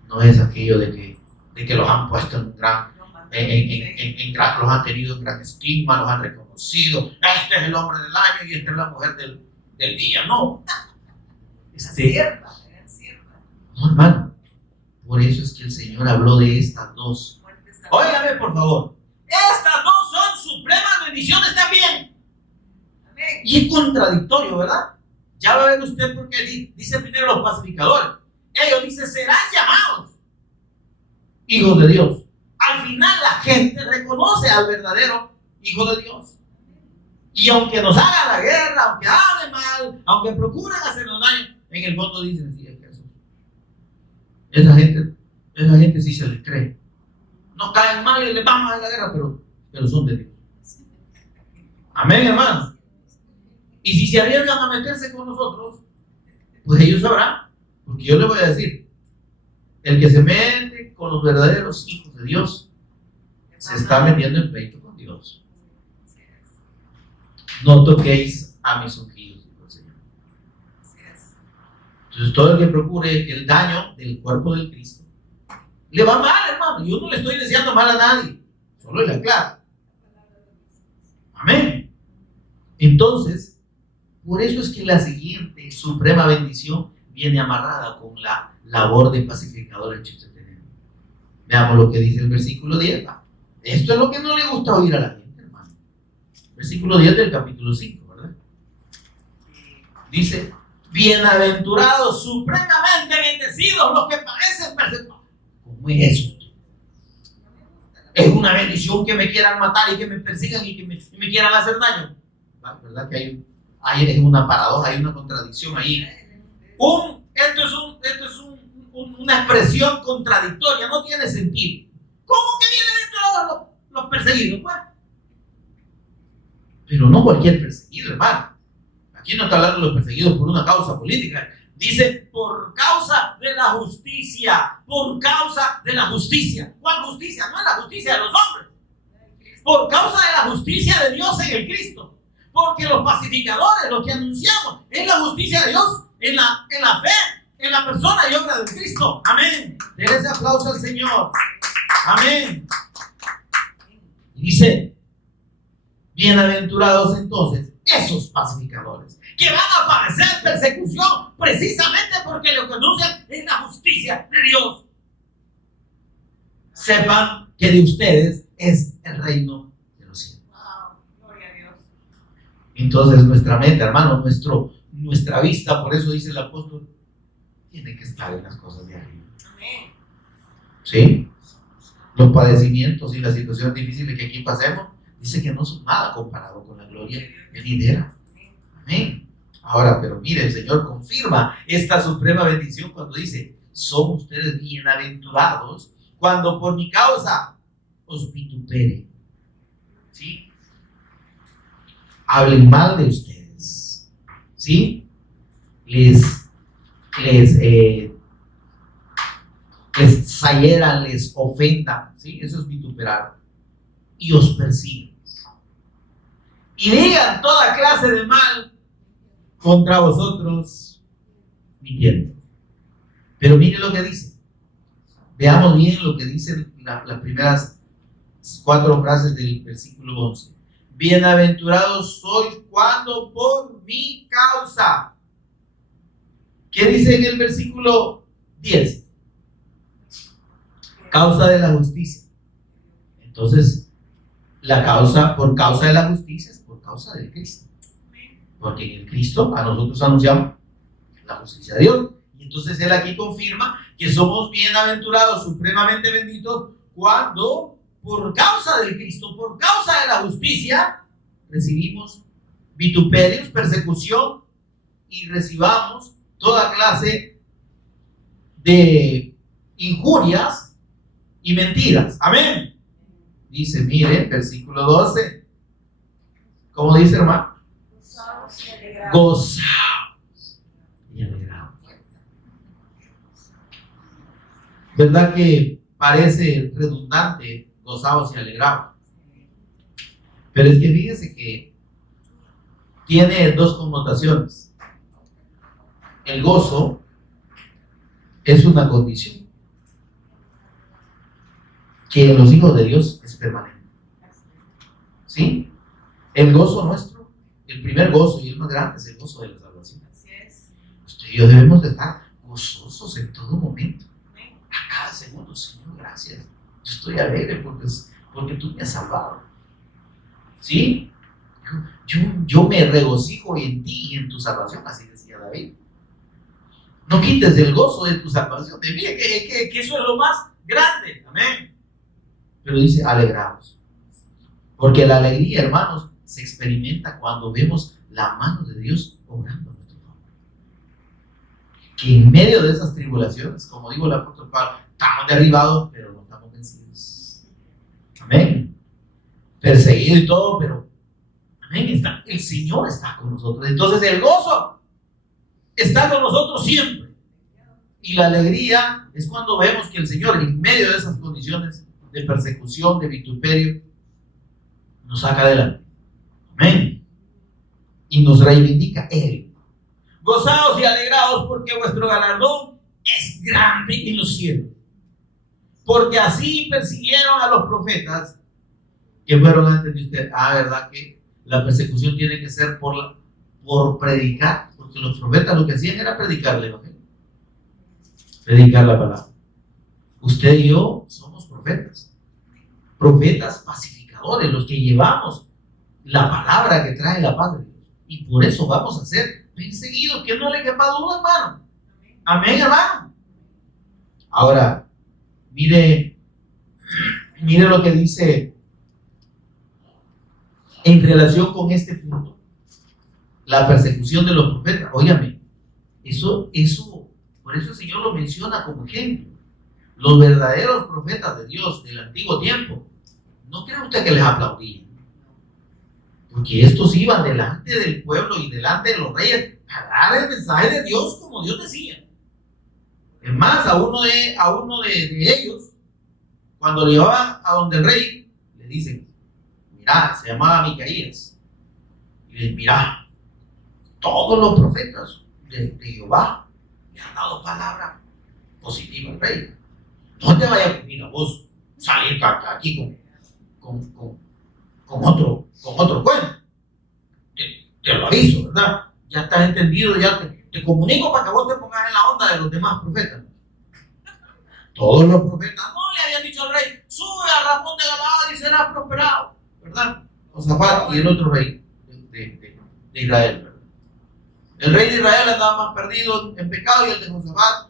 no es aquello de que los han puesto en gran, los han tenido en gran estima, los han reconocido, este es el hombre del año y esta es la mujer del día? No. No, hermano. Por eso es que el Señor habló de estas dos. Óigame, por favor. Estas dos son supremas bendiciones también. Amén. Y es contradictorio, ¿verdad? Ya va a ver usted por qué dice primero los pacificadores. Ellos dicen, serán llamados hijos de Dios. Al final la gente reconoce al verdadero Hijo de Dios. Y aunque nos hagan la guerra, aunque hablen mal, aunque procuren hacernos daño, en el fondo dicen, sí, es que eso. Esa gente sí se les cree. No caen mal y les vamos a la guerra, pero son de Dios. Amén, hermanos. Y si se arriesgan a meterse con nosotros, pues ellos sabrán, porque yo les voy a decir, el que se mete con los verdaderos hijos de Dios, se está metiendo en pleito con Dios. No toquéis a mis ungidos, dijo el Señor. Entonces todo el que procure el daño del cuerpo del Cristo, le va mal, hermano. Yo no le estoy deseando mal a nadie, solo le aclaro. Amén. Entonces, por eso es que la siguiente suprema bendición viene amarrada con la labor de pacificador que usted tiene. Veamos lo que dice el versículo 10. Esto es lo que no le gusta oír a la gente, hermano. Versículo 10 del capítulo 5, ¿verdad? Dice, bienaventurados, supremamente bendecidos los que padecen persecución. ¿Cómo es eso? Es una bendición que me quieran matar y que me persigan y que me quieran hacer daño. ¿Verdad que hay una paradoja, hay una contradicción ahí? Esto es una expresión contradictoria, no tiene sentido. ¿Cómo que vienen los perseguidos? Pues, pero no cualquier perseguido, hermano. Aquí no está hablando de los perseguidos por una causa política. Dice, por causa de la justicia. Por causa de la justicia. ¿Cuál justicia? No es la justicia de los hombres. Por causa de la justicia de Dios en el Cristo. Porque los pacificadores, lo que anunciamos, es la justicia de Dios en la fe, en la persona y obra del Cristo. Amén. Denle ese aplauso al Señor. Amén. Dice, bienaventurados entonces esos pacificadores que van a padecer persecución precisamente porque lo que anuncian es la justicia de Dios. Sepan que de ustedes es el reino de los cielos. Wow, gloria a Dios. Entonces nuestra mente, hermano, nuestra vista, por eso dice el apóstol, tiene que estar en las cosas de arriba. Amén. ¿Sí? Los padecimientos y las situaciones difíciles que aquí pasemos, dice que no son nada comparado con la gloria venidera. Amén. Ahora, pero mire, el Señor confirma esta suprema bendición cuando dice, son ustedes bienaventurados cuando por mi causa os vituperen. ¿Sí? Hablen mal de ustedes. ¿Sí? Les zaheran, les ofendan, ¿sí? Eso es vituperar. Y os persiguen. Y digan toda clase de mal contra vosotros, mintiendo. Pero mire lo que dice. Veamos bien lo que dicen las primeras 4 frases del versículo 11. Bienaventurados sois cuando por mi causa. ¿Qué dice en el versículo 10? Causa de la justicia. Entonces, la causa, por causa de la justicia, es por causa del Cristo. Porque en el Cristo a nosotros anunciamos la justicia de Dios. Y entonces Él aquí confirma que somos bienaventurados, supremamente benditos, cuando por causa del Cristo, por causa de la justicia, recibimos vituperios, persecución y recibamos toda clase de injurias y mentiras. Amén. Dice, mire, versículo 12. ¿Cómo dice, hermano? Gozaos y alegraos. Gozaos y alegraos. ¿Verdad que parece redundante gozaos y alegraos? Pero es que fíjese que tiene 2 connotaciones. El gozo es una condición que en los hijos de Dios es permanente. ¿Sí? El gozo nuestro, el primer gozo y el más grande es el gozo de la salvación. Así es. Usted y yo debemos de estar gozosos en todo momento. A cada segundo, Señor, gracias. Yo estoy alegre porque tú me has salvado. ¿Sí? Yo me regocijo en ti y en tu salvación, así decía David. No quites el gozo de tu salvación de mí, que eso es lo más grande. Amén. Pero dice, alegraos. Porque la alegría, hermanos, se experimenta cuando vemos la mano de Dios obrando a nuestro favor. Que en medio de esas tribulaciones, como dijo el apóstol Pablo, estamos derribados, pero no estamos vencidos. Amén. Perseguido y todo, pero amén, el Señor está con nosotros. Entonces el gozo está con nosotros siempre. Y la alegría es cuando vemos que el Señor, en medio de esas condiciones de persecución, de vituperio, nos saca adelante. Amén. Y nos reivindica Él. Gozaos y alegraos porque vuestro galardón es grande en los cielos. Porque así persiguieron a los profetas que fueron antes de usted. ¿Verdad que la persecución tiene que ser por predicar? Porque los profetas lo que hacían era predicar el evangelio. Predicar la palabra. Usted y yo somos profetas. Profetas pacificadores, los que llevamos la palabra que trae la paz de Dios. Y por eso vamos a ser perseguidos, que no le quepa duda, hermano. Amén, hermano. Ahora, mire lo que dice en relación con este punto. La persecución de los profetas. Óigame, eso Por eso el Señor lo menciona como ejemplo. Los verdaderos profetas de Dios del antiguo tiempo, no cree usted que les aplaudían, porque estos iban delante del pueblo y delante de los reyes a dar el mensaje de Dios como Dios decía. Es más, a uno de ellos, cuando le llevaban a donde el rey, le dicen, mira, se llamaba Micaías, y le dicen, mira, todos los profetas de Jehová le han dado palabra positiva al rey. No te vayas, mira, vos salir aquí con otro cuento. Te lo aviso, ¿verdad? Ya estás entendido, ya te comunico para que vos te pongas en la onda de los demás profetas. Todos los profetas no le habían dicho al rey, sube a Ramón de Galaad y serás prosperado, ¿verdad? Josafat y el otro rey de Israel, ¿verdad? El rey de Israel andaba más perdido en pecado y el de Josafat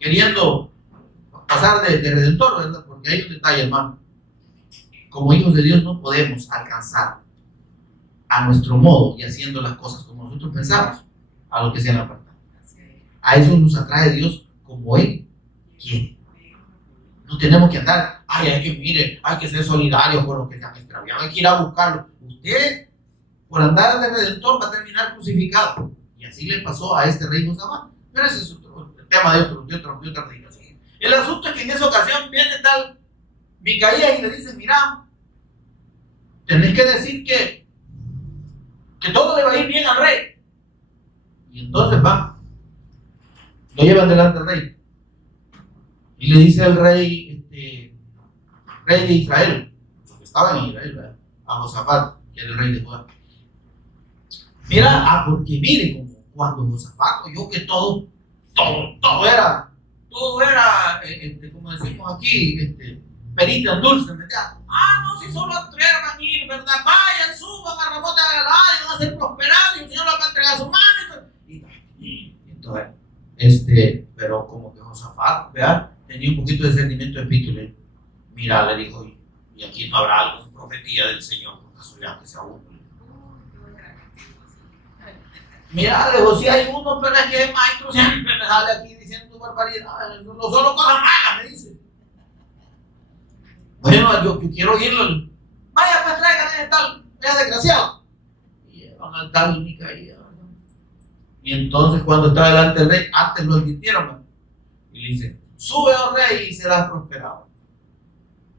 queriendo pasar de redentor, ¿verdad? Porque hay un detalle, hermano. Como hijos de Dios no podemos alcanzar a nuestro modo y haciendo las cosas como nosotros pensamos a lo que sea la verdad. A eso nos atrae Dios como Él quiere. No tenemos que andar, hay que ser solidario con los que se han extraviado, hay que ir a buscarlo. Usted, por andar de redentor, va a terminar crucificado. Y así le pasó a este rey Josafat. Pero ese es el tema de otra predicación. El asunto es que en esa ocasión viene tal Micaías y le dice, mira, tenés que decir que todo le va a ir bien al rey. Y entonces va, lo llevan delante del rey. Y le dice el rey, rey de Israel, porque estaba en Israel, ¿verdad? A Josafat, que era el rey de Judá. Mira, porque mire, como cuando Josafat oyó que todo era, como decimos aquí, perita en dulce, ¿verdad? No, si solo entregan a ir, ¿verdad? Vayan, suban a Ramón de Galaad y van a ser prosperados y el Señor los va a entregar a su mano. Y entonces, pero como que Josafat, ¿verdad? Tenía un poquito de sentimiento de espíritu. Mira, le dijo, y aquí no habrá alguna profecía del Señor, por casualidad que sea uno. Mira, le digo, si hay uno, pero es que el maestro siempre me sale aquí diciendo barbaridades, no solo cosas malas, me dice. Bueno, yo quiero oírlo. Vaya, pues traigan ese desgraciado. Y llevan al tal Micaías. Y entonces, cuando está delante del rey, antes lo advirtieron. Y le dice, sube, oh rey, y serás prosperado.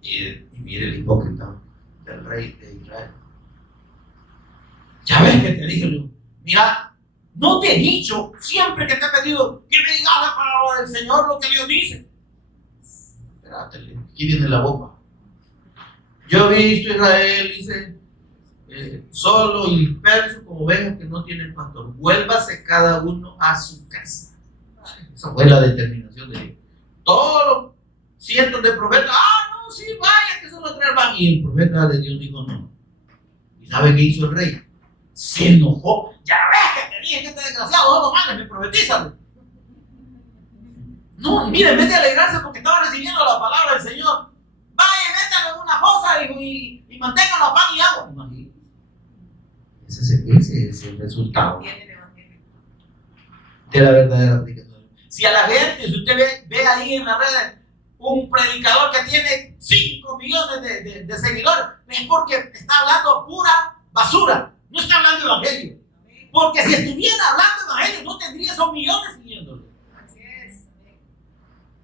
Y mire el hipócrita del rey de Israel. Ya ves que te dije, mira, no te he dicho siempre que te he pedido que me digas la palabra del Señor, lo que Dios dice. Espérate, aquí viene la bomba. Yo he visto a Israel, dice, solo y disperso como ovejas que no tienen pastor. Vuélvase cada uno a su casa. Esa fue la determinación de Dios. Todos los cientos de profetas, no, sí, vaya, que solo tres van. Y el profeta de Dios dijo no. ¿Y sabe qué hizo el rey? Se enojó. Ya ves que te dije que este desgraciado no lo mandes, me profetizan. No, mire, en vez de alegrarse porque estaba recibiendo la palabra del Señor, vaya, métanlo en una fosa y manténganlo a pan y agua. Imagínate. Ese es el resultado de la verdadera predicación. Si a la gente, si usted ve ahí en las redes un predicador que tiene 5 millones de seguidores, es porque está hablando pura basura, no está hablando evangelio. Porque si estuviera hablando evangelio, no tendría esos millones siguiéndole.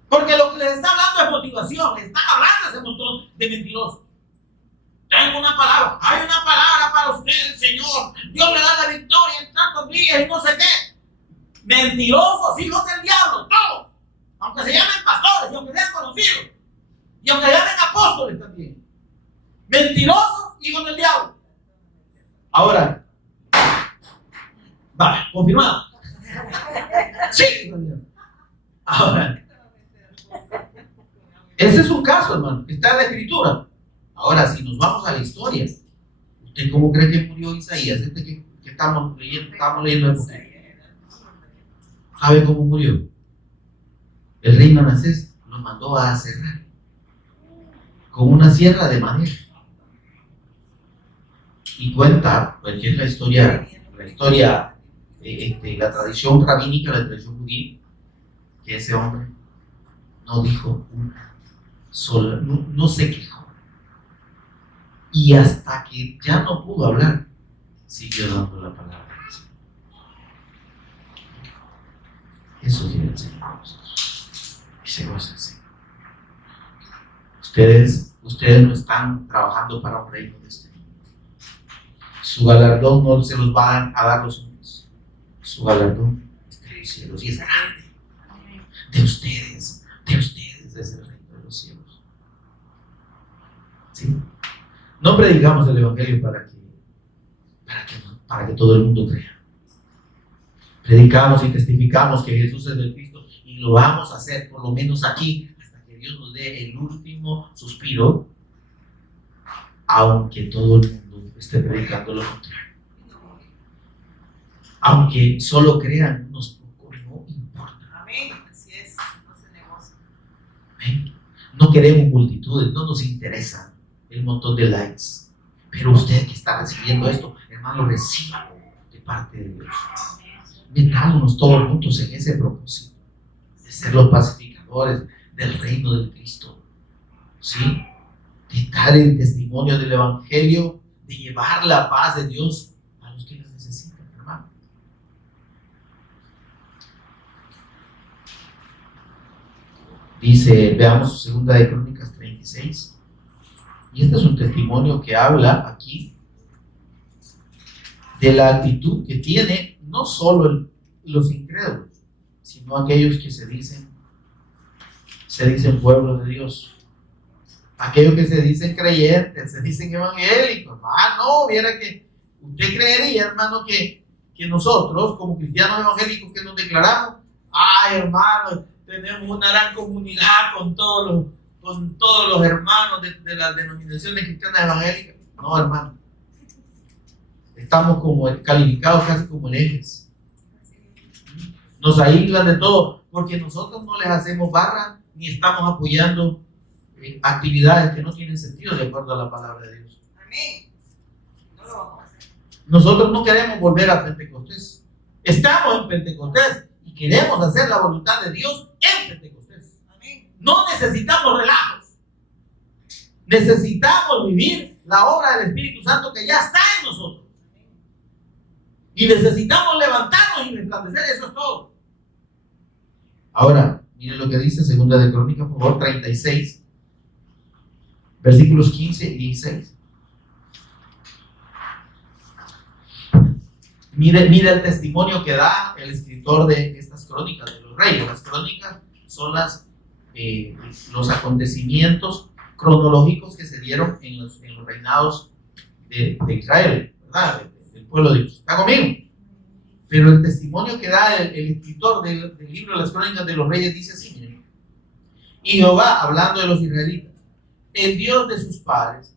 Porque lo que les está hablando es motivación, les están hablando ese montón de mentirosos. Tengo una palabra, hay una palabra para usted, Señor. Dios le da la victoria en tantos días y no sé qué. Mentirosos, hijos del diablo, todos. Aunque se llamen pastores y aunque sean conocidos. Y aunque llamen apóstoles también. Mentirosos, hijos del diablo. Ahora, vale, confirmado. Sí, ahora. Ese es un caso, hermano, está en la escritura. Ahora, si nos vamos a la historia, ¿usted cómo cree que murió Isaías? Que estamos leyendo el poquito. ¿Sabe cómo murió? El rey Manasés lo mandó a cerrar con una sierra de madera. Y cuenta, pues que es la historia la tradición rabínica, la tradición judía, que ese hombre no dijo una sola, no se quejó. Y hasta que ya no pudo hablar, siguió dando la palabra del Señor. Eso quiere el Señor a nosotros. Y se goza el Señor. Ustedes no están trabajando para un reino de este mundo. Su galardón no se los van a dar los hombres. Su galardón está en los cielos y es grande. De ustedes es el reino de los cielos. ¿Sí? No predicamos el evangelio para que todo el mundo crea. Predicamos y testificamos que Jesús es el Cristo y lo vamos a hacer por lo menos aquí hasta que Dios nos dé el último suspiro, aunque todo el mundo esté predicando lo contrario. Aunque solo crean unos pocos, no importa. Amén. Así es, no se negocia. Amén. No queremos multitudes, no nos interesa el montón de likes. Pero usted que está recibiendo esto, hermano, reciba de parte de Dios. Metámonos todos juntos en ese propósito de ser los pacificadores del reino del Cristo. ¿Sí? De dar el testimonio del evangelio, de llevar la paz de Dios a los que la necesitan, hermano. Dice, veamos 2 de Crónicas 36. Y este es un testimonio que habla aquí de la actitud que tiene no solo los incrédulos, sino aquellos que se dicen pueblo de Dios. Aquellos que se dicen creyentes, se dicen evangélicos. No, viera que usted creería, hermano, que nosotros, como cristianos evangélicos que nos declaramos, hermano, tenemos una gran comunidad con todos los hermanos de las denominaciones cristianas evangélicas. No, hermano. Estamos calificados casi como herejes. Nos aíslan de todo, porque nosotros no les hacemos barra ni estamos apoyando actividades que no tienen sentido de acuerdo a la palabra de Dios. Amén. No lo vamos a hacer. Nosotros no queremos volver a Pentecostés. Estamos en Pentecostés y queremos hacer la voluntad de Dios en Pentecostés. Amén. No necesitamos relajos. Necesitamos vivir la obra del Espíritu Santo que ya está en nosotros. Y necesitamos levantarnos y resplandecer, eso es todo. Ahora, miren lo que dice 2 de Crónicas, por favor, 36, versículos 15 y 16. Mire el testimonio que da el escritor de estas crónicas de los reyes. Las crónicas son los acontecimientos cronológicos que se dieron en los reinados de Israel, ¿verdad? Del pueblo de Dios. ¿Está conmigo? Pero el testimonio que da el escritor del libro de las crónicas de los reyes dice así, miren. Y Jehová, hablando de los israelitas, el Dios de sus padres,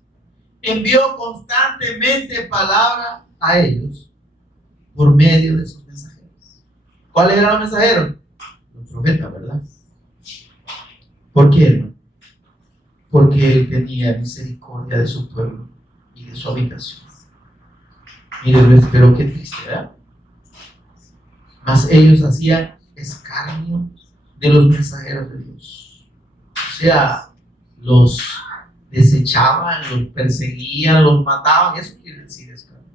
envió constantemente palabra a ellos por medio de sus mensajeros. ¿Cuáles eran los mensajeros? Los profetas, ¿verdad? ¿Por qué, hermano? Porque él tenía misericordia de su pueblo y de su habitación. Miren, pero qué triste, ¿verdad? Mas ellos hacían escarnio de los mensajeros de Dios. O sea, los desechaban, los perseguían, los mataban. Eso quiere decir escarnio.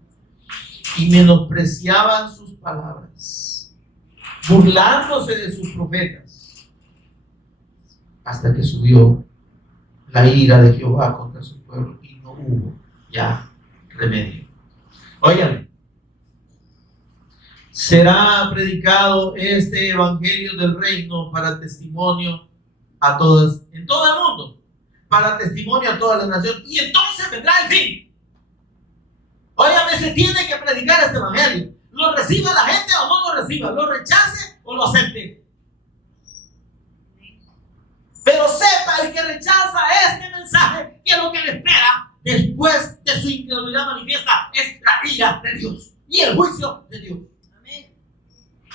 Y menospreciaban sus palabras, burlándose de sus profetas, hasta que subió la ira de Jehová contra su pueblo y no hubo ya remedio. Oigan, será predicado este evangelio del reino para testimonio a todas, en todo el mundo, para testimonio a todas las naciones, y entonces vendrá el fin. Óigame, se tiene que predicar este evangelio. Lo reciba la gente o no lo reciba, lo rechace o lo acepte. Pero sepa el que rechaza este mensaje que lo que le espera después de su incredulidad manifiesta es la ira de Dios y el juicio de Dios. Amén.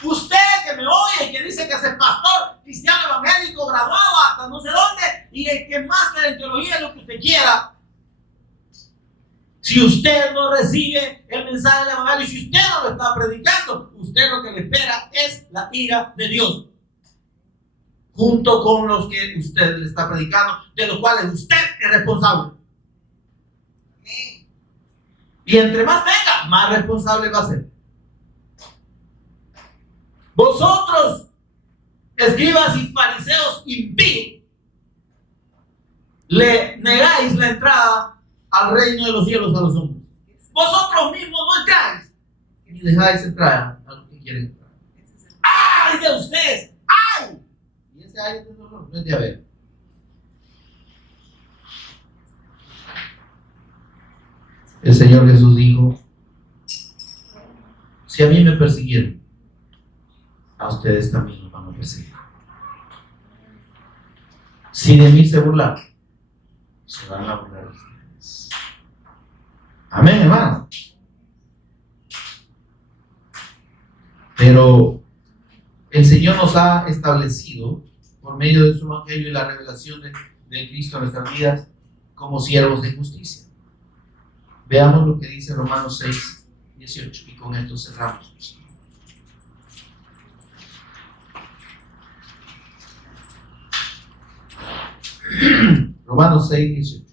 Usted que me oye y que dice que es el pastor cristiano evangélico graduado hasta no sé dónde y el que máster en teología es lo que usted quiera, Si usted no recibe el mensaje del evangelio, si usted no lo está predicando, usted lo que le espera es la ira de Dios, junto con los que usted le está predicando, de los cuales usted es responsable. Y entre más tenga, más responsable va a ser. Vosotros, escribas y fariseos impíos, le negáis la entrada al reino de los cielos a los hombres. Vosotros mismos no entráis ni dejáis entrar a los que quieren entrar. ¡Ay de ustedes! ¡Ay! Y ese ay es de dolor, no es de haber. El Señor Jesús dijo: si a mí me persiguieron, a ustedes también los van a perseguir. Si de mí se burlaron, se van a burlar de ustedes. Amén, hermano. Pero el Señor nos ha establecido, por medio de su evangelio y la revelación de Cristo en nuestras vidas, como siervos de justicia. Veamos lo que dice Romanos 6, 18, y con esto cerramos. Romanos 6, 18.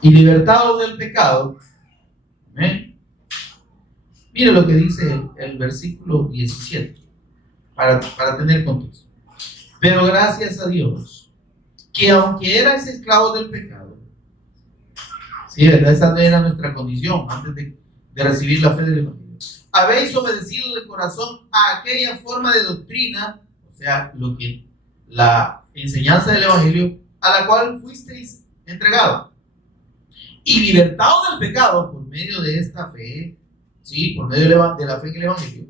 Y libertados del pecado. ¿Amén? Mire lo que dice el versículo 17, para tener contexto. Pero gracias a Dios, que aunque erais esclavos del pecado, sí, ¿verdad? Esa era nuestra condición antes de recibir la fe del Evangelio. Habéis obedecido de corazón a aquella forma de doctrina, o sea, la enseñanza del Evangelio, a la cual fuisteis entregados. Y libertados del pecado por medio de esta fe, sí, por medio de la fe en el Evangelio,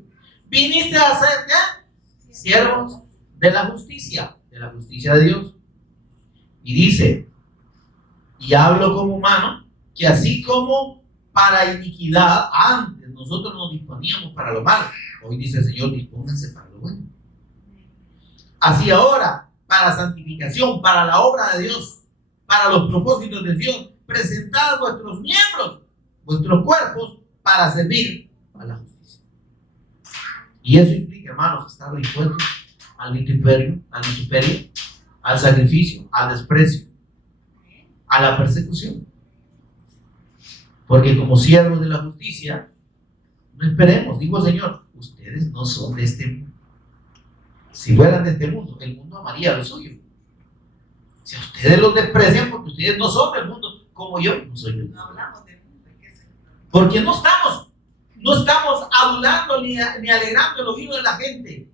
viniste a ser ¿qué? Siervos de la justicia de Dios. Y dice: y hablo como humano, que así como para iniquidad antes nosotros nos disponíamos para lo malo, hoy dice el Señor: dispónganse para lo bueno. Así ahora, para santificación, para la obra de Dios, para los propósitos de Dios, presentad vuestros miembros, vuestros cuerpos, para servir a la justicia. Y eso implica, hermanos, estar dispuestos al vituperio, al sacrificio, al desprecio, a la persecución. Porque como siervos de la justicia, no esperemos, digo el Señor, ustedes no son de este mundo. Si fueran de este mundo, el mundo amaría lo suyo. Si a ustedes los desprecian porque ustedes no son del mundo, como yo no soy del mundo. No hablamos del mundo. Porque no estamos adulando ni alegrando el oído de la gente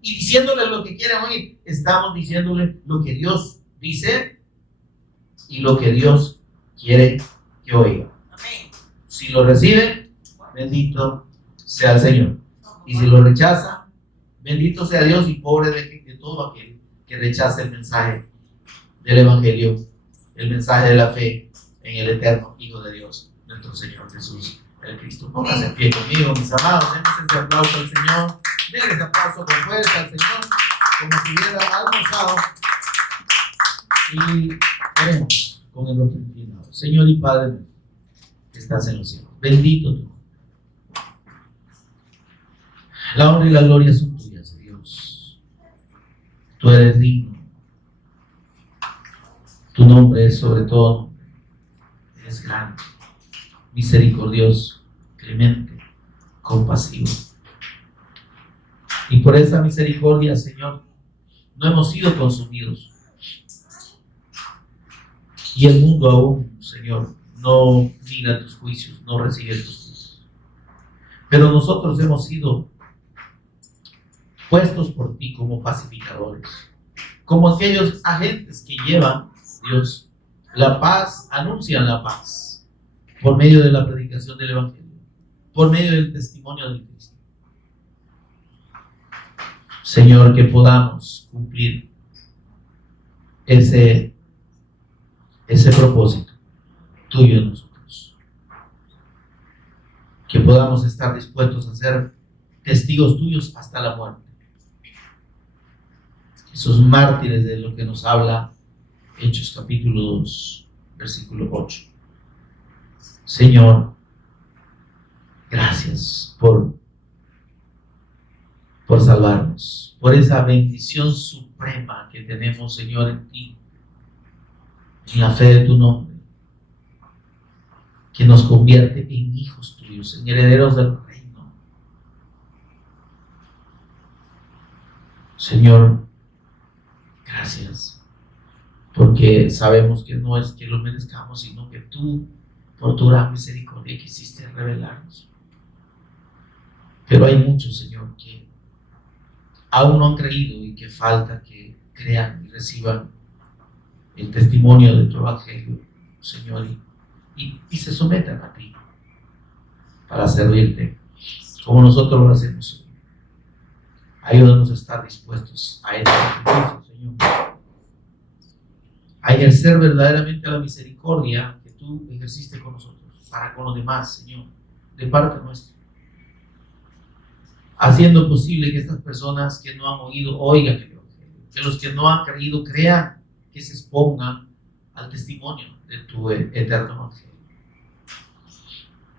y diciéndole lo que quieren oír. Estamos diciéndole lo que Dios dice y lo que Dios quiere que oiga. Amén. Si lo recibe, bendito sea el Señor. Y si lo rechaza, bendito sea Dios y pobre de todo aquel que rechace el mensaje del Evangelio, el mensaje de la fe en el eterno Hijo de Dios, nuestro Señor Jesús el Cristo. Pónganse en pie conmigo, mis amados. Denles ese aplauso al Señor. Denles ese aplauso con fuerza al Señor, como si hubiera almorzado. Y oremos con el rostro inclinado. Señor y Padre que estás en los cielos, bendito tú. La honra y la gloria son tuyas, Dios. Tú eres digno. Tu nombre es sobre todo. Eres grande, misericordioso, clemente, compasivo. Y por esa misericordia, Señor, no hemos sido consumidos. Y el mundo aún, Señor, no mira tus juicios, no recibe tus juicios. Pero nosotros hemos sido puestos por ti como pacificadores, como aquellos agentes que llevan, Dios, la paz, anuncian la paz por medio de la predicación del Evangelio, por medio del testimonio de Cristo. Señor, que podamos cumplir ese propósito tuyo en nosotros, que podamos estar dispuestos a ser testigos tuyos hasta la muerte. esos mártires de lo que nos habla Hechos capítulo 2, versículo 8. Señor, gracias por salvarnos, por esa bendición suprema que tenemos, Señor, en ti, en la fe de tu nombre, que nos convierte en hijos tuyos, en herederos del reino. Señor, gracias, porque sabemos que no es que lo merezcamos, sino que tú, por tu gran misericordia, quisiste revelarnos. Pero hay muchos, Señor, que aún no han creído y que falta que crean y reciban el testimonio de tu evangelio, Señor, y se sometan a ti para servirte como nosotros lo hacemos hoy. Ayúdanos a estar dispuestos a este sacrificio, Señor, a ejercer verdaderamente la misericordia que tú ejerciste con nosotros, para con los demás, Señor, de parte nuestra, haciendo posible que estas personas que no han oído oigan el evangelio, que los que no han creído crean, que se expongan al testimonio de tu eterno evangelio.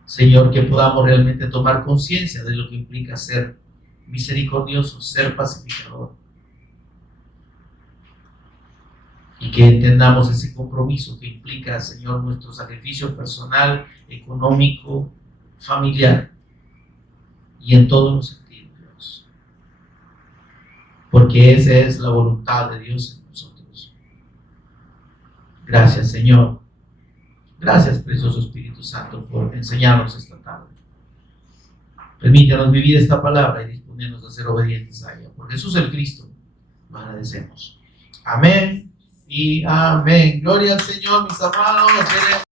Señor, que podamos realmente tomar conciencia de lo que implica ser misericordioso, ser pacificador, y que entendamos ese compromiso que implica, Señor, nuestro sacrificio personal, económico, familiar y en todos los sentidos, Dios, porque esa es la voluntad de Dios en nosotros. Gracias, Señor. Gracias, precioso Espíritu Santo, por enseñarnos esta tarde. Permítanos vivir esta palabra y disponernos a ser obedientes a ella. Por Jesús el Cristo, lo agradecemos. Amén y amén. Gloria al Señor, mis amados.